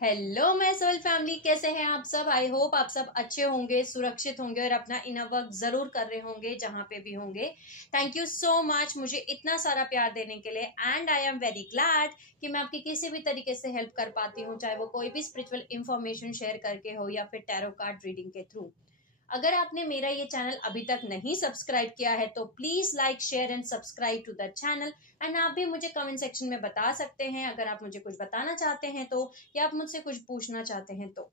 Hello my soul family, कैसे हैं आप सब। आई होप आप सब अच्छे होंगे, सुरक्षित होंगे और अपना इनर वर्क जरूर कर रहे होंगे जहां पे भी होंगे। थैंक यू सो मच मुझे इतना सारा प्यार देने के लिए and I am very glad कि मैं आपकी किसी भी तरीके से हेल्प कर पाती हूँ, चाहे वो कोई भी स्पिरिचुअल इंफॉर्मेशन शेयर करके हो या फिर टैरो कार्ड रीडिंग के थ्रू। अगर आपने मेरा ये चैनल अभी तक नहीं सब्सक्राइब किया है तो please like share and subscribe to the channel. And आप भी मुझे कमेंट सेक्शन में बता सकते हैं अगर आप मुझे कुछ बताना चाहते हैं तो, या आप मुझसे कुछ पूछना चाहते हैं तो।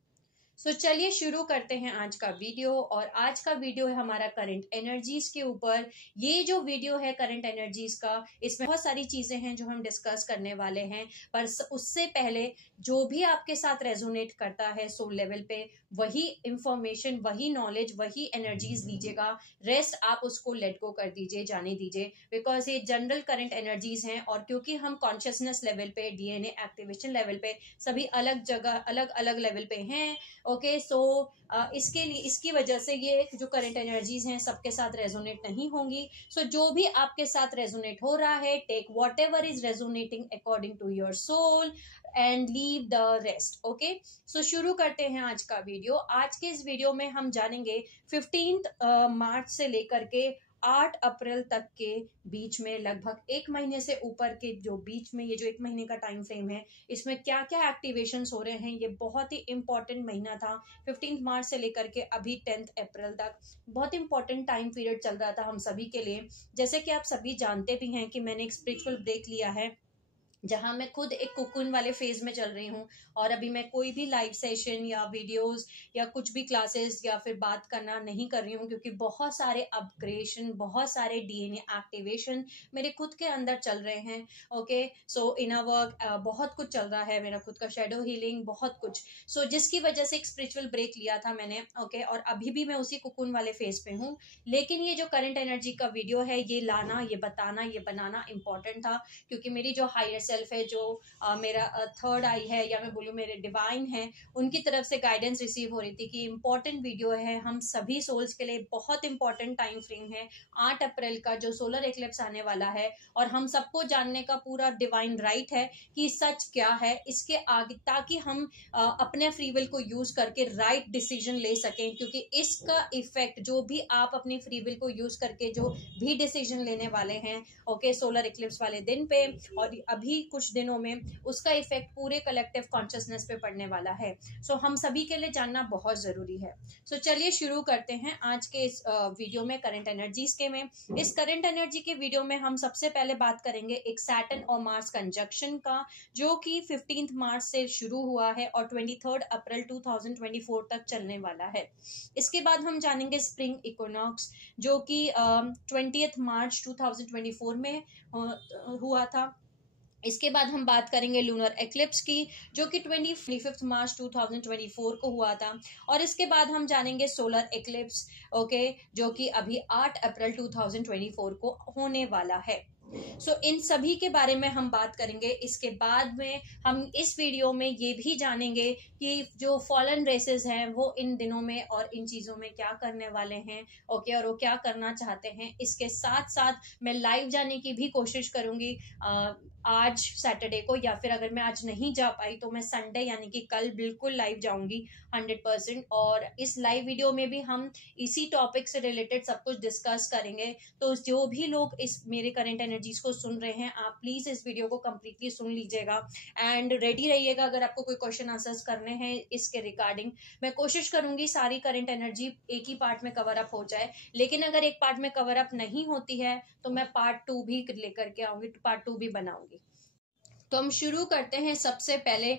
चलिए शुरू करते हैं आज का वीडियो। और आज का वीडियो है हमारा करंट एनर्जीज के ऊपर। ये जो वीडियो है करंट एनर्जीज का, इसमें बहुत सारी चीजें हैं जो हम डिस्कस करने वाले हैं। पर उससे पहले जो भी आपके साथ रेजोनेट करता है सोल लेवल पे, वही इंफॉर्मेशन, वही नॉलेज, वही एनर्जीज लीजिएगा। रेस्ट आप उसको लेट गो कर दीजिए, जाने दीजिए, बिकॉज ये जनरल करंट एनर्जीज हैं। और क्योंकि हम कॉन्शियसनेस लेवल पे, डीएनए एक्टिवेशन लेवल पे सभी अलग जगह अलग अलग लेवल पे हैं। ओके, सो इसके लिए, इसकी वजह से ये जो करंट एनर्जीज हैं सबके साथ रेजोनेट नहीं होंगी। सो जो भी आपके साथ रेजोनेट हो रहा है, take whatever is resonating according to your soul and leave the rest. Okay, so शुरू करते हैं आज का वीडियो। आज के इस वीडियो में हम जानेंगे 15 मार्च से लेकर के 8 अप्रैल तक के बीच में, लगभग एक महीने से ऊपर के जो बीच में, ये जो एक महीने का टाइम फ्रेम है, इसमें क्या क्या एक्टिवेशंस हो रहे हैं। ये बहुत ही इंपॉर्टेंट महीना था। 15 मार्च से लेकर के अभी 10 अप्रैल तक बहुत इंपॉर्टेंट टाइम पीरियड चल रहा था हम सभी के लिए। जैसे कि आप सभी जानते भी हैं कि मैंने एक स्पिरिचुअल ब्रेक लिया है, जहां मैं खुद एक कुकुन वाले फेज में चल रही हूँ। और अभी मैं कोई भी लाइव सेशन या वीडियोस या कुछ भी क्लासेस या फिर बात करना नहीं कर रही हूँ, क्योंकि बहुत सारे अपग्रेडेशन, बहुत सारे डीएनए एक्टिवेशन मेरे खुद के अंदर चल रहे हैं। ओके, सो इनर वर्क बहुत कुछ चल रहा है, मेरा खुद का शेडो हीलिंग, बहुत कुछ। सो जिसकी वजह से एक स्पिरिचुअल ब्रेक लिया था मैंने। ओके, और अभी भी मैं उसी कुकुन वाले फेज पे हूँ। लेकिन ये जो करंट एनर्जी का वीडियो है, ये लाना, ये बताना, ये बनाना इंपॉर्टेंट था, क्योंकि मेरी जो हायर सेल्फ है, जो मेरा थर्ड आई है, या मैं बोलूँ मेरे डिवाइन है, उनकी तरफ से गाइडेंस रिसीव हो रही थी कि इंपॉर्टेंट वीडियो है, हम सभी सोल्स के लिए बहुत इंपॉर्टेंट टाइम फ्रेम है। 8 अप्रैल का जो सोलर एक्लिप्स आने वाला है, और हम सबको जानने का पूरा डिवाइन राइट है कि सच क्या है इसके आगे, ताकि हम अपने फ्री विल को यूज करके राइट डिसीजन ले सकें। क्योंकि इसका इफेक्ट, जो भी आप अपने फ्री विल को यूज करके जो भी डिसीजन लेने वाले हैं, ओके, सोलर एक्लिप्स वाले दिन पे और अभी कुछ दिनों में, उसका इफेक्ट पूरे कलेक्टिव कॉन्शियसनेस पे पड़ने वाला है। सो हम सभी के लिए जानना बहुत जरूरी है। सो चलिए शुरू करते हैं आज के इस वीडियो में करंट एनर्जीज के में। इस करंट एनर्जी के वीडियो में हम सबसे पहले बात करेंगे एक सैटर्न और मार्स कंजक्शन का, जो कि 15 मार्च से शुरू हुआ है और 23 अप्रैल 2024 तक चलने वाला है। इसके बाद हम जानेंगे स्प्रिंग इक्विनॉक्स, जो कि 20 मार्च 2024 में हुआ था। इसके बाद हम बात करेंगे लूनर एक्लिप्स की, जो कि 25 मार्च 2024 को हुआ था। और इसके बाद हम जानेंगे सोलर एक्लिप्स, ओके, जो कि अभी 8 अप्रैल 2024 को होने वाला है। इन सभी के बारे में हम बात करेंगे। इसके बाद में हम इस वीडियो में ये भी जानेंगे कि जो फॉलन रेसेस हैं वो इन दिनों में और इन चीजों में क्या करने वाले हैं, ओके, और वो क्या करना चाहते हैं। इसके साथ साथ मैं लाइव जाने की भी कोशिश करूंगी आज सैटरडे को, या फिर अगर मैं आज नहीं जा पाई तो मैं संडे यानी कि कल बिल्कुल लाइव जाऊंगी 100%। और इस लाइव वीडियो में भी हम इसी टॉपिक से रिलेटेड सब कुछ डिस्कस करेंगे। तो जो भी लोग इस मेरे करंट एनर्जीज को सुन रहे हैं, आप प्लीज इस वीडियो को कंप्लीटली सुन लीजिएगा एंड रेडी रहिएगा अगर आपको कोई क्वेश्चन आंसर्स करने हैं इसके रिगार्डिंग। मैं कोशिश करूंगी सारी करंट एनर्जी एक ही पार्ट में कवर अप हो जाए, लेकिन अगर एक पार्ट में कवर अप नहीं होती है तो मैं पार्ट 2 भी लेकर के आऊंगी, पार्ट 2 भी बनाऊंगी। तो हम शुरू करते हैं सबसे पहले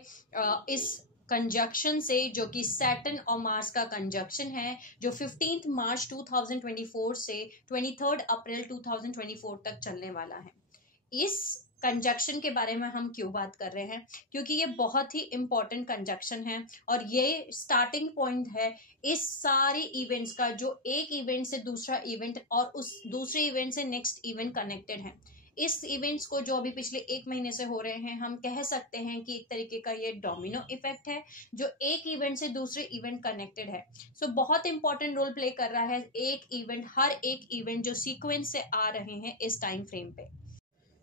इस कंजक्शन से, जो कि सैटर्न और मार्स का कंजक्शन है, जो 15 मार्च 2024 से 23 अप्रैल 2024 तक चलने वाला है। इस कंजक्शन के बारे में हम क्यों बात कर रहे हैं, क्योंकि ये बहुत ही इंपॉर्टेंट कंजक्शन है और ये स्टार्टिंग पॉइंट है इस सारे इवेंट्स का, जो एक इवेंट से दूसरा इवेंट और उस दूसरे इवेंट से नेक्स्ट इवेंट कनेक्टेड है। इस इवेंट्स को जो अभी पिछले एक महीने से हो रहे हैं, हम कह सकते हैं कि एक तरीके का ये डोमिनो इफेक्ट है, जो एक इवेंट से दूसरे इवेंट कनेक्टेड है। बहुत इंपॉर्टेंट रोल प्ले कर रहा है एक इवेंट, हर एक इवेंट जो सीक्वेंस से आ रहे हैं इस टाइम फ्रेम पे।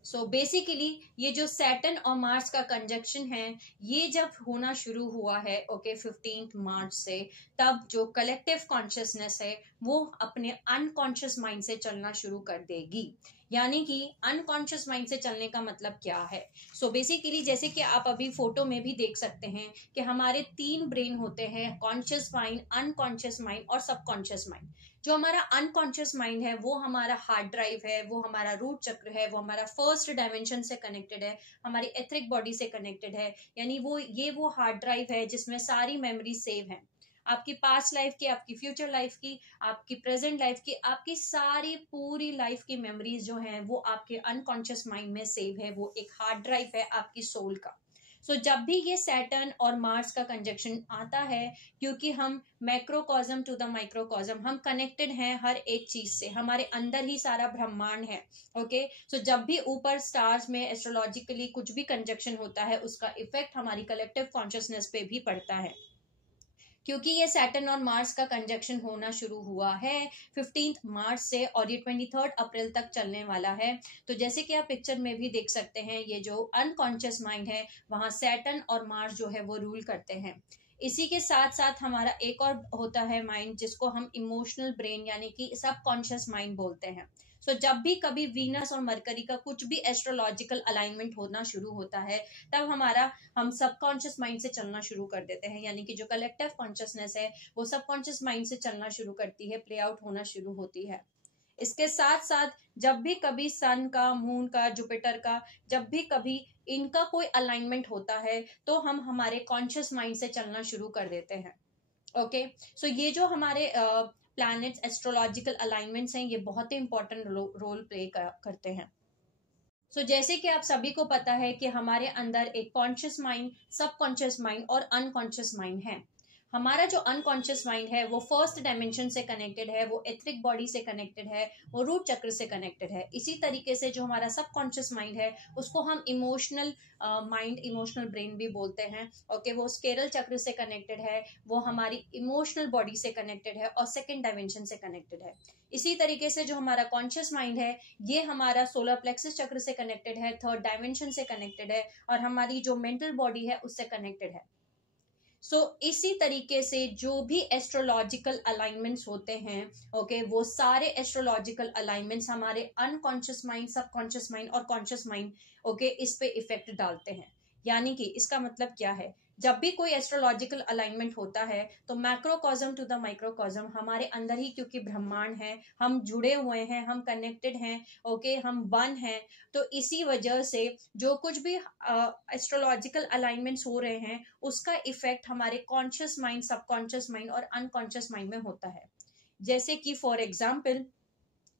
सो बेसिकली ये जो सैटर्न और मार्स का कंजक्शन है, ये जब होना शुरू हुआ है 15 मार्च से, तब जो कलेक्टिव कॉन्शियसनेस है वो अपने अनकॉन्शियस माइंड से चलना शुरू कर देगी। यानी कि अनकॉन्शियस माइंड से चलने का मतलब क्या है? सो बेसिकली जैसे कि आप अभी फोटो में भी देख सकते हैं कि हमारे 3 ब्रेन होते हैं, कॉन्शियस माइंड, अनकॉन्शियस माइंड और सबकॉन्शियस माइंड। जो हमारा अनकॉन्शियस माइंड है वो हमारा हार्ड ड्राइव है, वो हमारा रूट चक्र है, वो हमारा फर्स्ट डायमेंशन से कनेक्टेड है, हमारी एथरिक बॉडी से कनेक्टेड है। यानी वो हार्ड ड्राइव है जिसमें सारी मेमोरी सेव है, आपकी पास्ट लाइफ की, आपकी फ्यूचर लाइफ की, आपकी प्रेजेंट लाइफ की, आपकी सारी पूरी लाइफ की मेमोरीज जो हैं वो आपके अनकॉन्शियस माइंड में सेव है। वो एक हार्ड ड्राइव है आपकी सोल का। जब भी ये सैटर्न और मार्स का कंजक्शन आता है, क्योंकि हम मैक्रोकॉस्म टू द माइक्रोकॉस्म, हम कनेक्टेड हैं हर एक चीज से, हमारे अंदर ही सारा ब्रह्मांड है। ओके, जब भी ऊपर स्टार्स में एस्ट्रोलॉजिकली कुछ भी कंजक्शन होता है, उसका इफेक्ट हमारी कलेक्टिव कॉन्शियसनेस पे भी पड़ता है। क्योंकि ये सैटर्न और मार्स का कंजक्शन होना शुरू हुआ है 15 मार्च से और ये 23 अप्रैल तक चलने वाला है। तो जैसे कि आप पिक्चर में भी देख सकते हैं, ये जो अनकॉन्शियस माइंड है वहां सैटर्न और मार्स जो है वो रूल करते हैं। इसी के साथ साथ हमारा एक और होता है माइंड, जिसको हम इमोशनल ब्रेन यानी कि सबकॉन्शियस माइंड बोलते हैं। जब भी कभी वीनस और मरकरी का कुछ भी एस्ट्रोलॉजिकल अलाइनमेंट होना शुरू होता है, तब हम सबकॉन्शियस माइंड से चलना शुरू कर देते हैं। यानी कि जो कलेक्टिव कॉन्शियसनेस है वो सबकॉन्शियस माइंड से चलना शुरू करती है, प्ले आउट होना शुरू होती है। इसके साथ साथ जब भी कभी सन का, मून का, जुपिटर का, जब भी कभी इनका कोई अलाइनमेंट होता है, तो हम हमारे कॉन्शियस माइंड से चलना शुरू कर देते हैं। ओके, ये जो हमारे प्लैनेट्स एस्ट्रोलॉजिकल अलाइनमेंट्स हैं, ये बहुत ही इंपॉर्टेंट रोल प्ले करते हैं। जैसे कि आप सभी को पता है कि हमारे अंदर एक कॉन्शियस माइंड, सबकॉन्शियस माइंड और अनकॉन्शियस माइंड है। हमारा जो अनकॉन्शियस माइंड है वो फर्स्ट डायमेंशन से कनेक्टेड है, वो एथरिक बॉडी से कनेक्टेड है, वो रूट चक्र से कनेक्टेड है। इसी तरीके से जो हमारा सबकॉन्शियस माइंड है उसको हम इमोशनल माइंड, इमोशनल ब्रेन भी बोलते हैं। ओके, वो स्केरल चक्र से कनेक्टेड है, वो हमारी इमोशनल बॉडी से कनेक्टेड है और सेकेंड डायमेंशन से कनेक्टेड है। इसी तरीके से जो हमारा कॉन्शियस माइंड है ये हमारा सोलर प्लेक्सस चक्र से कनेक्टेड है, थर्ड डायमेंशन से कनेक्टेड है और हमारी जो मेंटल बॉडी है उससे कनेक्टेड है। इसी तरीके से जो भी एस्ट्रोलॉजिकल अलाइनमेंट्स होते हैं, ओके, वो सारे एस्ट्रोलॉजिकल अलाइनमेंट्स हमारे अनकॉन्शियस माइंड, सबकॉन्शियस माइंड और कॉन्शियस माइंड, ओके, इस पे इफेक्ट डालते हैं। यानी कि इसका मतलब क्या है? जब भी कोई एस्ट्रोलॉजिकल अलाइनमेंट होता है तो मैक्रोकॉस्म टू द माइक्रोकॉस्म, हमारे अंदर ही, क्योंकि ब्रह्मांड है, हम जुड़े हुए हैं, हम कनेक्टेड हैं, ओके, हम वन हैं। तो इसी वजह से जो कुछ भी एस्ट्रोलॉजिकल अलाइनमेंट्स हो रहे हैं उसका इफेक्ट हमारे कॉन्शियस माइंड, सबकॉन्शियस माइंड और अनकॉन्शियस माइंड में होता है। जैसे कि फॉर एग्जाम्पल,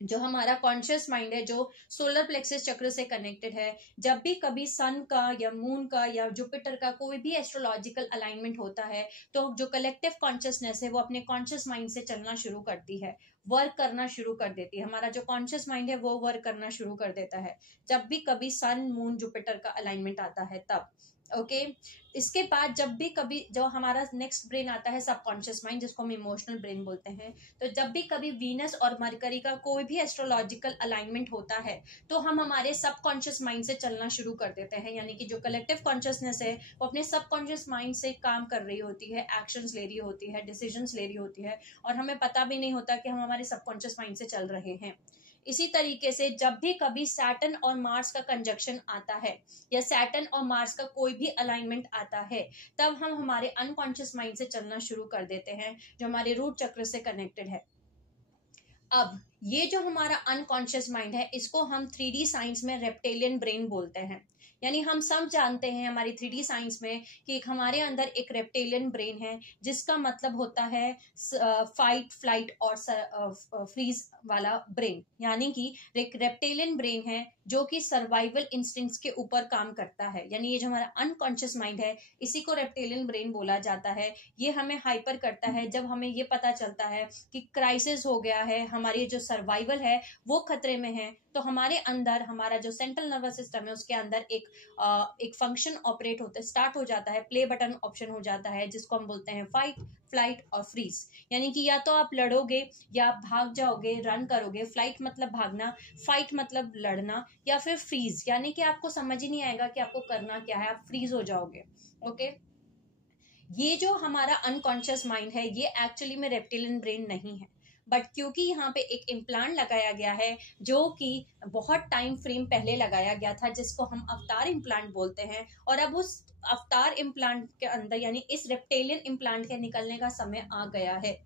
जो हमारा कॉन्शियस माइंड है जो सोलर प्लेक्सस चक्र से कनेक्टेड है, जब भी कभी सन का या मून का या जुपिटर का कोई भी एस्ट्रोलॉजिकल अलाइनमेंट होता है, तो जो कलेक्टिव कॉन्शियसनेस है वो अपने कॉन्शियस माइंड से चलना शुरू करती है, वर्क करना शुरू कर देती है। हमारा जो कॉन्शियस माइंड है वो वर्क करना शुरू कर देता है जब भी कभी सन, मून, जुपिटर का अलाइनमेंट आता है तब। ओके, इसके बाद जब भी कभी जो हमारा नेक्स्ट ब्रेन आता है सबकॉन्शियस माइंड, जिसको हम इमोशनल ब्रेन बोलते हैं, तो जब भी कभी वीनस और मरकरी का कोई भी एस्ट्रोलॉजिकल अलाइनमेंट होता है तो हम हमारे सबकॉन्शियस माइंड से चलना शुरू कर देते हैं। यानी कि जो कलेक्टिव कॉन्शियसनेस है वो अपने सबकॉन्शियस माइंड से काम कर रही होती है, एक्शंस ले रही होती है, डिसीजंस ले रही होती है और हमें पता भी नहीं होता कि हम हमारे सबकॉन्शियस माइंड से चल रहे हैं। इसी तरीके से जब भी कभी सैटर्न और मार्स का कंजक्शन आता है या सैटर्न और मार्स का कोई भी अलाइनमेंट आता है, तब हम हमारे अनकॉन्शियस माइंड से चलना शुरू कर देते हैं जो हमारे रूट चक्र से कनेक्टेड है। अब ये जो हमारा अनकॉन्शियस माइंड है इसको हम 3D साइंस में रेप्टेलियन ब्रेन बोलते हैं। यानी हम सब जानते हैं हमारी 3D साइंस में कि हमारे अंदर एक रेप्टेलियन ब्रेन है, जिसका मतलब होता है फाइट, फ्लाइट और फ्रीज वाला ब्रेन। यानी कि एक रेप्टेलियन ब्रेन है जो कि सर्वाइवल इंस्टिंक्ट्स के ऊपर काम करता है। यानी ये जो हमारा अनकॉन्शियस माइंड है इसी को रेप्टेलियन ब्रेन बोला जाता है। ये हमें हाइपर करता है जब हमें ये पता चलता है कि क्राइसिस हो गया है, हमारी जो सर्वाइवल है वो खतरे में है, तो हमारे अंदर हमारा जो सेंट्रल नर्वस सिस्टम है उसके अंदर एक फंक्शन ऑपरेट होता है, स्टार्ट हो जाता है, प्ले बटन ऑप्शन हो जाता है, जिसको हम बोलते हैं फाइट, फ्लाइट और फ्रीज। यानी कि या तो आप लड़ोगे या आप भाग जाओगे, रन करोगे। फ्लाइट मतलब भागना, फाइट मतलब लड़ना, या फिर फ्रीज यानी कि आपको समझ ही नहीं आएगा कि आपको करना क्या है, आप फ्रीज हो जाओगे। ओके, ये जो हमारा अनकॉन्शियस माइंड है ये एक्चुअली में रेप्टिलियन ब्रेन नहीं है, बट क्योंकि यहाँ पे एक इम्प्लांट लगाया गया है जो कि बहुत टाइम फ्रेम पहले लगाया गया था, जिसको हम अवतार इम्प्लांट बोलते हैं, और अब उस अवतार इम्प्लांट के अंदर यानी इस रेप्टिलियन इम्प्लांट के निकलने का समय आ गया है।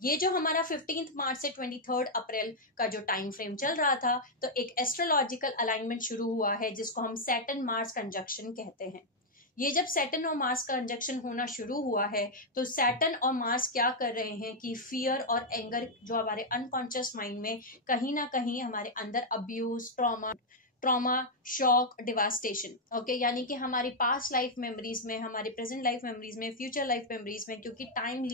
ये जो हमारा 15 मार्च से 23 अप्रैल का जो टाइम फ्रेम चल रहा था, तो एक एस्ट्रोलॉजिकल अलाइनमेंट शुरू हुआ है जिसको हम सैटर्न मार्स कंजक्शन कहते हैं। ये जब सैटर्न और मार्स का कंजक्शन होना शुरू हुआ है, तो सैटर्न और मार्स क्या कर रहे हैं कि फियर और एंगर जो हमारे अनकॉन्शियस माइंड में कहीं ना कहीं हमारे अंदर abuse, trauma, shock, devastation, okay, यानी कि हमारी पास्ट लाइफ मेमोरीज में, हमारी प्रेजेंट लाइफ मेमोरीज में, फ्यूचर लाइफ मेमोरीज में, क्योंकि टाइम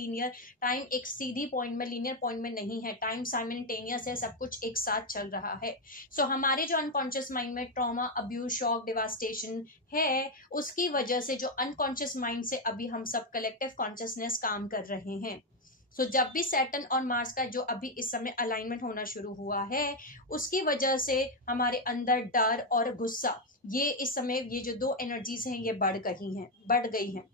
एक सीधी पॉइंट में, लीनियर पॉइंट में नहीं है, टाइम साइमल्टेनियस है, सब कुछ एक साथ चल रहा है। सो हमारे जो अनकॉन्शियस माइंड में ट्रॉमा, अब्यूज, शॉक, डिवास्टेशन है, उसकी वजह से जो अनकॉन्शियस माइंड से अभी हम सब कलेक्टिव कॉन्शियसनेस काम कर रहे हैं। सो जब भी सैटर्न और मार्स का जो अभी इस समय अलाइनमेंट होना शुरू हुआ है, उसकी वजह से हमारे अंदर डर और गुस्सा, ये इस समय ये जो दो एनर्जीज हैं ये बढ़ गई हैं।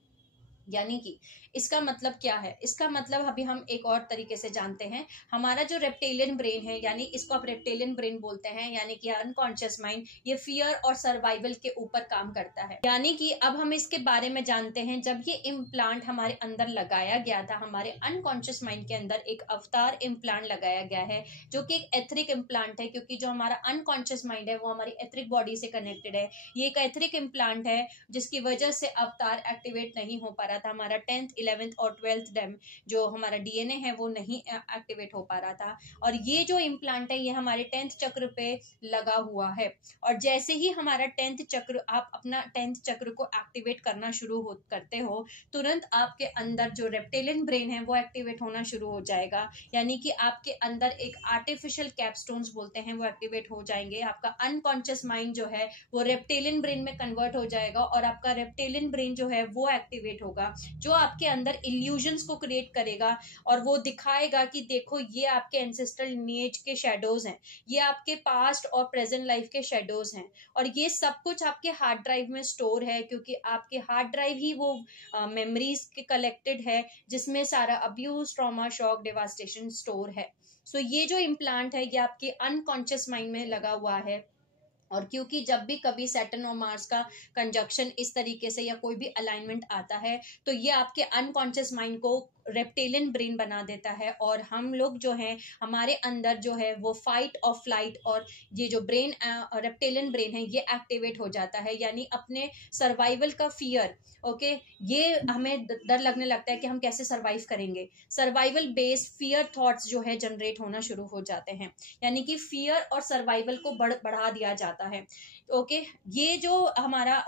यानी कि इसका मतलब क्या है? इसका मतलब अभी हम एक और तरीके से जानते हैं। हमारा जो रेप्टिलियन ब्रेन है, यानी इसको आप रेप्टिलियन ब्रेन बोलते हैं, यानी कि अनकॉन्शियस माइंड, ये फियर और सर्वाइवल के ऊपर काम करता है। यानी कि अब हम इसके बारे में जानते हैं, जब ये इम्प्लांट हमारे अंदर लगाया गया था, हमारे अनकॉन्शियस माइंड के अंदर एक अवतार इम्प्लांट लगाया गया है, जो कि एक एथरिक इम्प्लांट है, क्योंकि जो हमारा अनकॉन्शियस माइंड है वो हमारी एथरिक बॉडी से कनेक्टेड है। ये एक एथरिक इम्प्लांट है जिसकी वजह से अवतार एक्टिवेट नहीं हो पा रहा था। हमारा 10th, 11th और 12th डेम जो हमारा डीएनए है वो नहीं एक्टिवेट हो पा रहा था, और ये जो इम्प्लांट है ये हमारे 10th चक्र पे लगा हुआ है। और जैसे ही हमारा 10th चक्र, आप अपना 10th चक्र को एक्टिवेट करना शुरू करते हो, तुरंत आपके अंदर जो रेप्टिलियन ब्रेन है वो एक्टिवेट होना शुरू हो जाएगा। यानी कि आपके अंदर एक आर्टिफिशियल कैपस्टोन्स बोलते हैं वो एक्टिवेट हो जाएंगे। आपका अनकॉन्शियस माइंड जो है वो रेप्टिलियन ब्रेन में कन्वर्ट हो जाएगा, और आपका रेप्टिलियन ब्रेन जो है वो एक्टिवेट होगा, जो आपके अंदर इल्यूजन्स को क्रिएट करेगा, और वो दिखाएगा कि देखो ये आपके एंसेस्ट्रल लिनिएज के शेडोज हैं, ये आपके पास्ट और प्रेजेंट लाइफ के शेडोज हैं, और ये सब कुछ आपके हार्ड ड्राइव में स्टोर है, क्योंकि आपके हार्ड ड्राइव ही वो मेमोरीज के कलेक्टेड है जिसमें सारा abuse, trauma, shock, devastation store है। सो ये जो इम्प्लांट है ये आपके अनकॉन्शियस माइंड में लगा हुआ है, और क्योंकि जब भी कभी सैटर्न और मार्स का कंजक्शन इस तरीके से या कोई भी अलाइनमेंट आता है, तो ये आपके अनकॉन्शियस माइंड को रेप्टिलियन ब्रेन बना देता है, और हम लोग जो हैं हमारे अंदर जो है वो फाइट और फ्लाइट, और ये जो ब्रेन रेप्टिलियन ब्रेन है ये एक्टिवेट हो जाता है, यानी अपने सर्वाइवल का फियर, ओके, ये हमें डर लगने लगता है कि हम कैसे सर्वाइव करेंगे। सर्वाइवल बेस्ड फियर थॉट्स जो है जनरेट होना शुरू हो जाते हैं, यानी कि फियर और सर्वाइवल को बढ़ा दिया जाता है। ओके, ये जो हमारा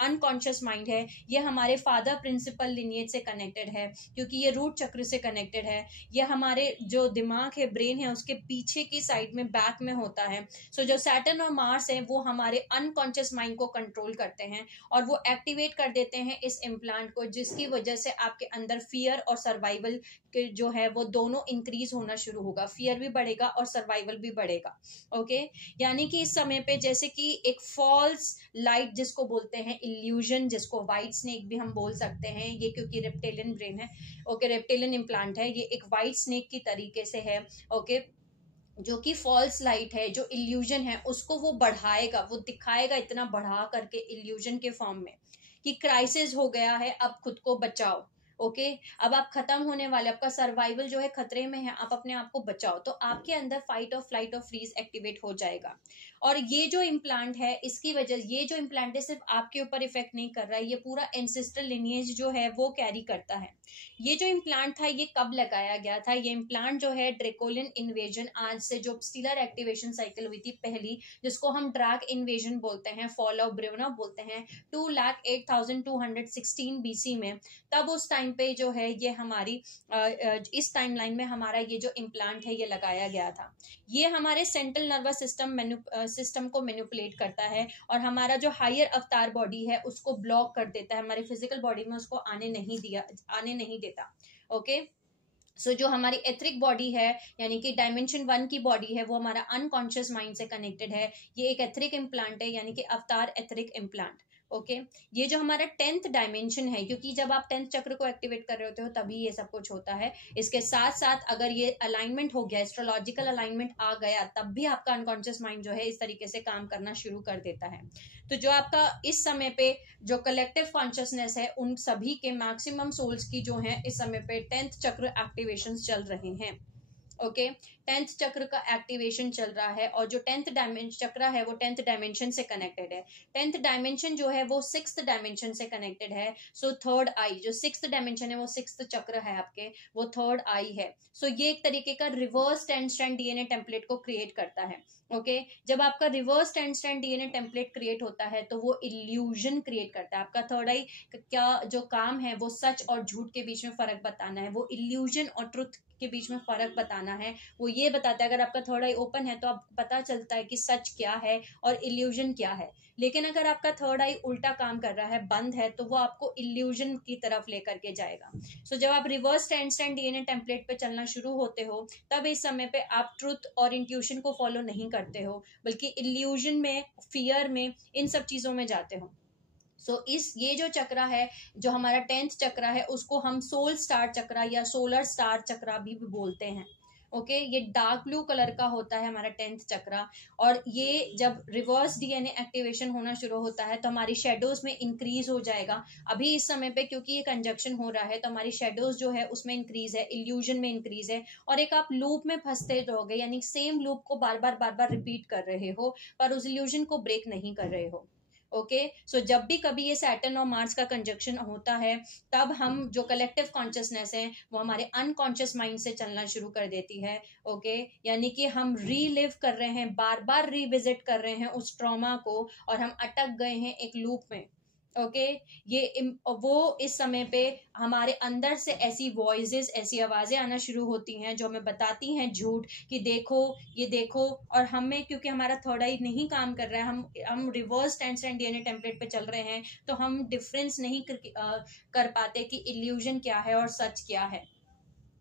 अनकॉन्शियस माइंड है ये हमारे फादर प्रिंसिपल लिनिएज से कनेक्टेड है, क्योंकि ये रूट चक्र से कनेक्टेड है। ये हमारे जो दिमाग है, ब्रेन है, उसके पीछे की साइड में, बैक में होता है। सो जो सैटर्न और मार्स है वो हमारे अनकॉन्शियस माइंड को कंट्रोल करते हैं, और वो एक्टिवेट कर देते हैं इस इम्प्लांट को, जिसकी वजह से आपके अंदर फियर और सर्वाइवल के जो है वो दोनों इंक्रीज होना शुरू होगा। फियर भी बढ़ेगा और सर्वाइवल भी बढ़ेगा। ओके, यानी कि इस समय पे जैसे कि एक फॉल्स लाइट जिसको बोलते हैं, इल्यूजन जिसको व्हाइट स्नेक भी हम बोल सकते हैं, ये क्योंकि रेप्टिलियन ब्रेन है, ओके, रेप्टिलियन इम्प्लांट है, ये एक व्हाइट स्नेक की तरीके से है, ओके, जो कि फॉल्स लाइट है, जो इल्यूजन है उसको वो बढ़ाएगा, वो दिखाएगा इतना बढ़ा करके इल्यूजन के फॉर्म में कि क्राइसिस हो गया है, अब खुद को बचाओ। ओके, अब आप खत्म होने वाले, आपका सर्वाइवल जो है खतरे में है, आप अपने आप को बचाओ, तो आपके अंदर फाइट और फ्लाइट और फ्रीज एक्टिवेट हो जाएगा। और ये जो इम्प्लांट है, इसकी वजह, ये जो इम्प्लांट है सिर्फ आपके ऊपर इफेक्ट नहीं कर रहा है, ये पूरा एंसेस्ट्रल लिनिएज जो है वो कैरी करता है। ये जो इम्प्लांट था ये कब लगाया गया था? ये इम्प्लांट जो है ड्रेकोलियन इन्वेजन, आज से जो स्टीलर एक्टिवेशन साइकिल हुई थी पहली, जिसको हम ड्रैक इन्वेजन बोलते हैं, फॉल ऑफ ब्रेवना बोलते हैं, 2,08,216 BC में, तब उस टाइम टाइम पे जो है ये हमारी इस टाइमलाइन में हमारा ये जो इम्प्लांट है ये लगाया गया था। ये हमारे सेंट्रल नर्वस सिस्टम को मैनिपुलेट करता है और हमारा जो हायर अवतार बॉडी है उसको ब्लॉक कर देता है, हमारी फिजिकल बॉडी में उसको आने नहीं देता। ओके, सो जो हमारी एथरिक बॉडी है यानी कि डायमेंशन 1 की बॉडी है वो हमारा अनकॉन्शियस माइंड से कनेक्टेड है। ये एक एथरिक इम्प्लांट है यानी कि अवतार एथरिक इम्प्लांट। ओके, ये जो हमारा 10th डायमेंशन है, क्योंकि जब आप 10th चक्र को एक्टिवेट कर रहे होते हो तभी ये सब कुछ होता है। इसके साथ साथ अगर ये अलाइनमेंट हो गया, एस्ट्रोलॉजिकल अलाइनमेंट आ गया, तब भी आपका अनकॉन्शियस माइंड जो है इस तरीके से काम करना शुरू कर देता है। तो जो आपका इस समय पे जो कलेक्टिव कॉन्शियसनेस है उन सभी के मैक्सिमम सोल्स की जो है इस समय पे 10th चक्र एक्टिवेशन चल रहे हैं। ओके, 10th चक्र का एक्टिवेशन चल रहा है और जो 10th डायमेंशन चक्र है वो 10th डायमेंशन से कनेक्टेड है। 10th डायमेंशन जो है वो 6th डायमेंशन से कनेक्टेड है। सो थर्ड आई जो 6th डायमेंशन है वो 6th चक्र है आपके, वो थर्ड आई है। सो ये एक तरीके का रिवर्स 10 स्ट्रैंड डीएनए टेम्पलेट को क्रिएट करता है। ओके, जब आपका reverse 10 strand DNA template create होता है तो वो इल्यूजन क्रिएट करता है। आपका थर्ड आई क्या जो काम है वो सच और झूठ के बीच में फर्क बताना है, वो इल्यूजन और ट्रुथ के बीच में फर्क बताना है। वो ये बताता है, अगर आपका थर्ड आई ओपन है तो आपको पता चलता है कि सच क्या है और इल्यूजन क्या है। लेकिन अगर आपका थर्ड आई उल्टा काम कर रहा है, बंद है, तो वो आपको इल्यूजन की तरफ लेकर के जाएगा। सो जब आप रिवर्स 10 स्ट्रैंड डीएनए टेम्पलेट पे चलना शुरू होते हो तब इस समय पे आप ट्रुथ और इंट्यूशन को फॉलो नहीं करते हो, बल्कि इल्यूजन में, फियर में, इन सब चीजों में जाते हो। सो ये जो चक्र है, जो हमारा 10th चक्र है, उसको हम सोल स्टार चक्र या सोलर स्टार चक्र भी बोलते हैं। ओके, ये डार्क ब्लू कलर का होता है हमारा 10th चक्र। और ये जब रिवर्स डीएनए एक्टिवेशन होना शुरू होता है तो हमारी शेडोज में इंक्रीज हो जाएगा। अभी इस समय पे क्योंकि ये कंजक्शन हो रहा है तो हमारी शेडोज जो है उसमें इंक्रीज है, इल्यूजन में इंक्रीज है, और एक आप लूप में फंसते रहोगे, यानी सेम लूप को बार बार रिपीट कर रहे हो पर उस इल्यूजन को ब्रेक नहीं कर रहे हो। ओके, सो जब भी कभी ये सैटर्न और मार्स का कंजक्शन होता है तब हम जो कलेक्टिव कॉन्शियसनेस है वो हमारे अनकॉन्शियस माइंड से चलना शुरू कर देती है। ओके, यानी कि हम रीलिव कर रहे हैं, बार बार रिविजिट कर रहे हैं उस ट्रॉमा को और हम अटक गए हैं एक लूप में। ओके, वो इस समय पे हमारे अंदर से ऐसी वॉइसेस, ऐसी आवाजें आना शुरू होती हैं जो हमें बताती हैं झूठ कि देखो ये देखो, और हमें क्योंकि हमारा थर्ड आई नहीं काम कर रहा है, हम रिवर्स 10 स्ट्रैंड डीएनए टेम्पलेट पे चल रहे हैं, तो हम डिफरेंस नहीं कर पाते कि इल्यूजन क्या है और सच क्या है।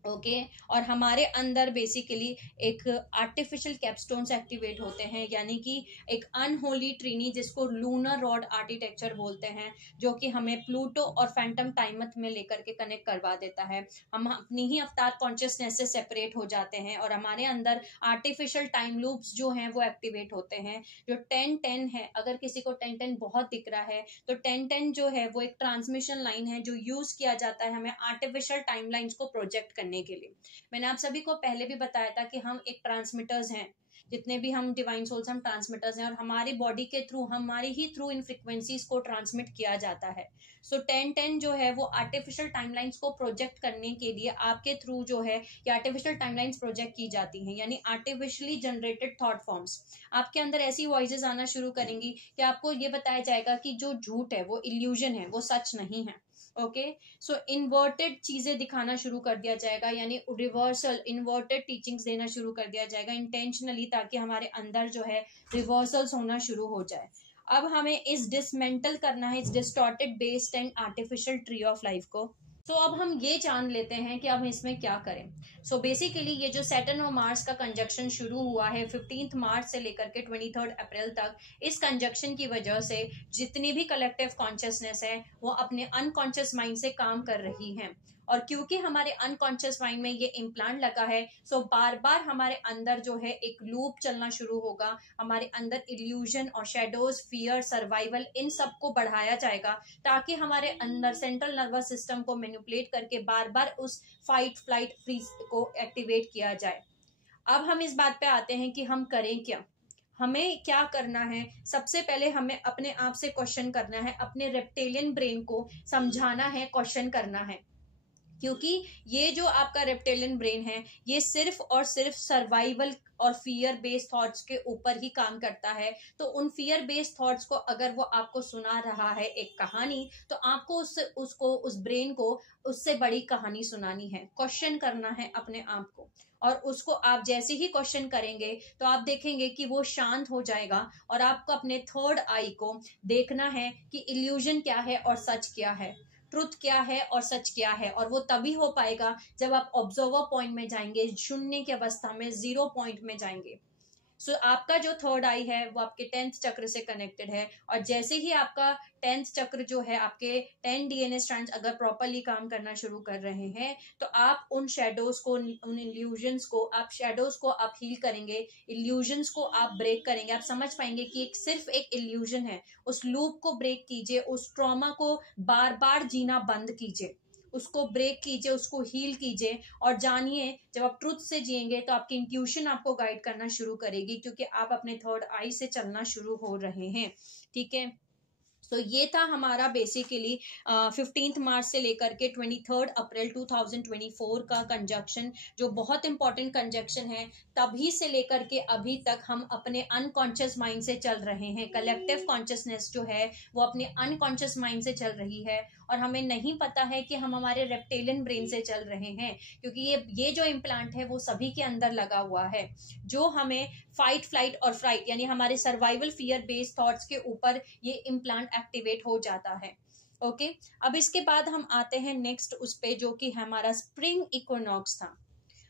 ओके, और हमारे अंदर बेसिकली एक आर्टिफिशियल कैपस्टोन्स एक्टिवेट होते हैं, यानी कि एक अनहोली ट्रिनी जिसको लूनर रॉड आर्किटेक्चर बोलते हैं, जो कि हमें प्लूटो और फैंटम टाइमथ में लेकर के कनेक्ट करवा देता है। हम अपनी ही अवतार कॉन्शियसनेस से सेपरेट हो जाते हैं और हमारे अंदर आर्टिफिशियल टाइम लूप्स जो हैं वो एक्टिवेट होते हैं। जो 10-10 है, अगर किसी को 10-10 बहुत दिख रहा है तो 10-10 जो है वो एक ट्रांसमिशन लाइन है जो यूज किया जाता है हमें आर्टिफिशियल टाइमलाइंस को प्रोजेक्ट करने के लिए। मैंने आप सभी को पहले भी बताया था कि हम एक ट्रांसमिटर्स हैं, जितने भी हम डिवाइन सोल्स हम ट्रांसमिटर्स हैं, और हमारी बॉडी के थ्रू, हमारी ही थ्रू इन फ्रीक्वेंसीज को ट्रांसमिट किया जाता है। सो 10-10 जो है वो आर्टिफिशियल टाइमलाइंस को प्रोजेक्ट करने के लिए आपके थ्रू जो है ये आर्टिफिशियल टाइमलाइंस प्रोजेक्ट की जाती हैं, यानी आर्टिफिशियली जनरेटेड थॉट फॉर्म्स। आपके अंदर ऐसी वॉइसेस आना शुरू करेंगी कि आपको ये बताया जाएगा कि जो झूठ है वो इल्यूजन है, वो सच नहीं है। ओके, सो इन्वर्टेड चीजें दिखाना शुरू कर दिया जाएगा, यानी रिवर्सल, इन्वर्टेड टीचिंग्स देना शुरू कर दिया जाएगा इंटेंशनली, ताकि हमारे अंदर जो है रिवर्सल्स होना शुरू हो जाए। अब हमें इस डिसमेंटल करना है, इस distorted based and artificial tree of life को। तो अब हम ये जान लेते हैं कि अब इसमें क्या करें। सो बेसिकली ये जो सैटर्न और मार्स का कंजक्शन शुरू हुआ है 15 मार्च से लेकर के 23 अप्रैल तक, इस कंजक्शन की वजह से जितनी भी कलेक्टिव कॉन्शियसनेस है वो अपने अनकॉन्शियस माइंड से काम कर रही है। और क्योंकि हमारे अनकॉन्शियस माइंड में ये इम्प्लांट लगा है, सो बार बार हमारे अंदर जो है एक लूप चलना शुरू होगा। हमारे अंदर इल्यूजन और शेडोज, फियर, सर्वाइवल, इन सब को बढ़ाया जाएगा ताकि हमारे अंदर सेंट्रल नर्वस सिस्टम को मैनिपुलेट करके बार बार उस फाइट, फ्लाइट, फ्रीज को एक्टिवेट किया जाए। अब हम इस बात पे आते हैं कि हम करें क्या, हमें क्या करना है। सबसे पहले हमें अपने आप से क्वेश्चन करना है, अपने रेप्टेलियन ब्रेन को समझाना है, क्वेश्चन करना है क्योंकि ये जो आपका रेप्टिलियन ब्रेन है ये सिर्फ और सिर्फ सर्वाइवल और फियर बेस्ड थॉट्स के ऊपर ही काम करता है। तो उन फियर बेस्ड थॉट्स को अगर वो आपको सुना रहा है एक कहानी, तो आपको उस ब्रेन को उससे बड़ी कहानी सुनानी है, क्वेश्चन करना है अपने आप को। और उसको आप जैसे ही क्वेश्चन करेंगे तो आप देखेंगे कि वो शांत हो जाएगा और आपको अपने थर्ड आई को देखना है कि इल्यूजन क्या है और सच क्या है, ट्रुथ क्या है और सच क्या है। और वो तभी हो पाएगा जब आप ऑब्जर्वर पॉइंट में जाएंगे, शून्य की अवस्था में, जीरो पॉइंट में जाएंगे। सो आपका जो थर्ड आई है वो आपके 10th चक्र से कनेक्टेड है। और जैसे ही आपका 10th चक्र जो है, आपके 10 डीएनए स्ट्रैंड्स अगर प्रॉपरली काम करना शुरू कर रहे हैं, तो आप उन शेडोज को, उन इल्यूजन्स को, आप शेडोज को आप हील करेंगे, इल्यूजन्स को आप ब्रेक करेंगे। आप समझ पाएंगे कि सिर्फ एक इल्यूजन है, उस लूप को ब्रेक कीजिए, उस ट्रॉमा को बार बार जीना बंद कीजिए, उसको ब्रेक कीजिए, उसको हील कीजिए। और जानिए, जब आप ट्रुथ से जिएंगे तो आपकी इंट्यूशन आपको गाइड करना शुरू करेगी, क्योंकि आप अपने थर्ड आई से चलना शुरू हो रहे हैं। ठीक है, तो ये था हमारा बेसिकली 15 मार्च से लेकर के 23 अप्रैल 2024 का कंजक्शन, जो बहुत इंपॉर्टेंट कंजक्शन है। तभी से लेकर के अभी तक हम अपने अनकॉन्शियस माइंड से चल रहे हैं। कलेक्टिव कॉन्शियसनेस जो है वो अपने अनकॉन्शियस माइंड से चल रही है, और हमें नहीं पता है कि हम हमारे रेप्टिलियन ब्रेन से चल रहे हैं, क्योंकि ये जो इम्प्लांट है वो सभी के अंदर लगा हुआ है, जो हमें फाइट, फ्लाइट और फ्राइट यानी हमारे सर्वाइवल फियर बेस्ड थॉट्स के ऊपर ये इम्प्लांट एक्टिवेट हो जाता है। ओके, अब इसके बाद हम आते हैं नेक्स्ट उस पे, जो कि हमारा स्प्रिंग इक्विनॉक्स था।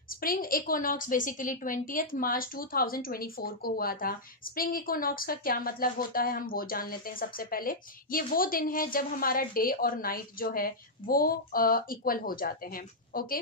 स्प्रिंग इक्विनॉक्स बेसिकली 20 मार्च 2024 को हुआ था। स्प्रिंग इक्विनॉक्स का क्या मतलब होता है हम वो जान लेते हैं सबसे पहले। ये वो दिन है जब हमारा डे और नाइट जो है वो इक्वल हो जाते हैं। ओके,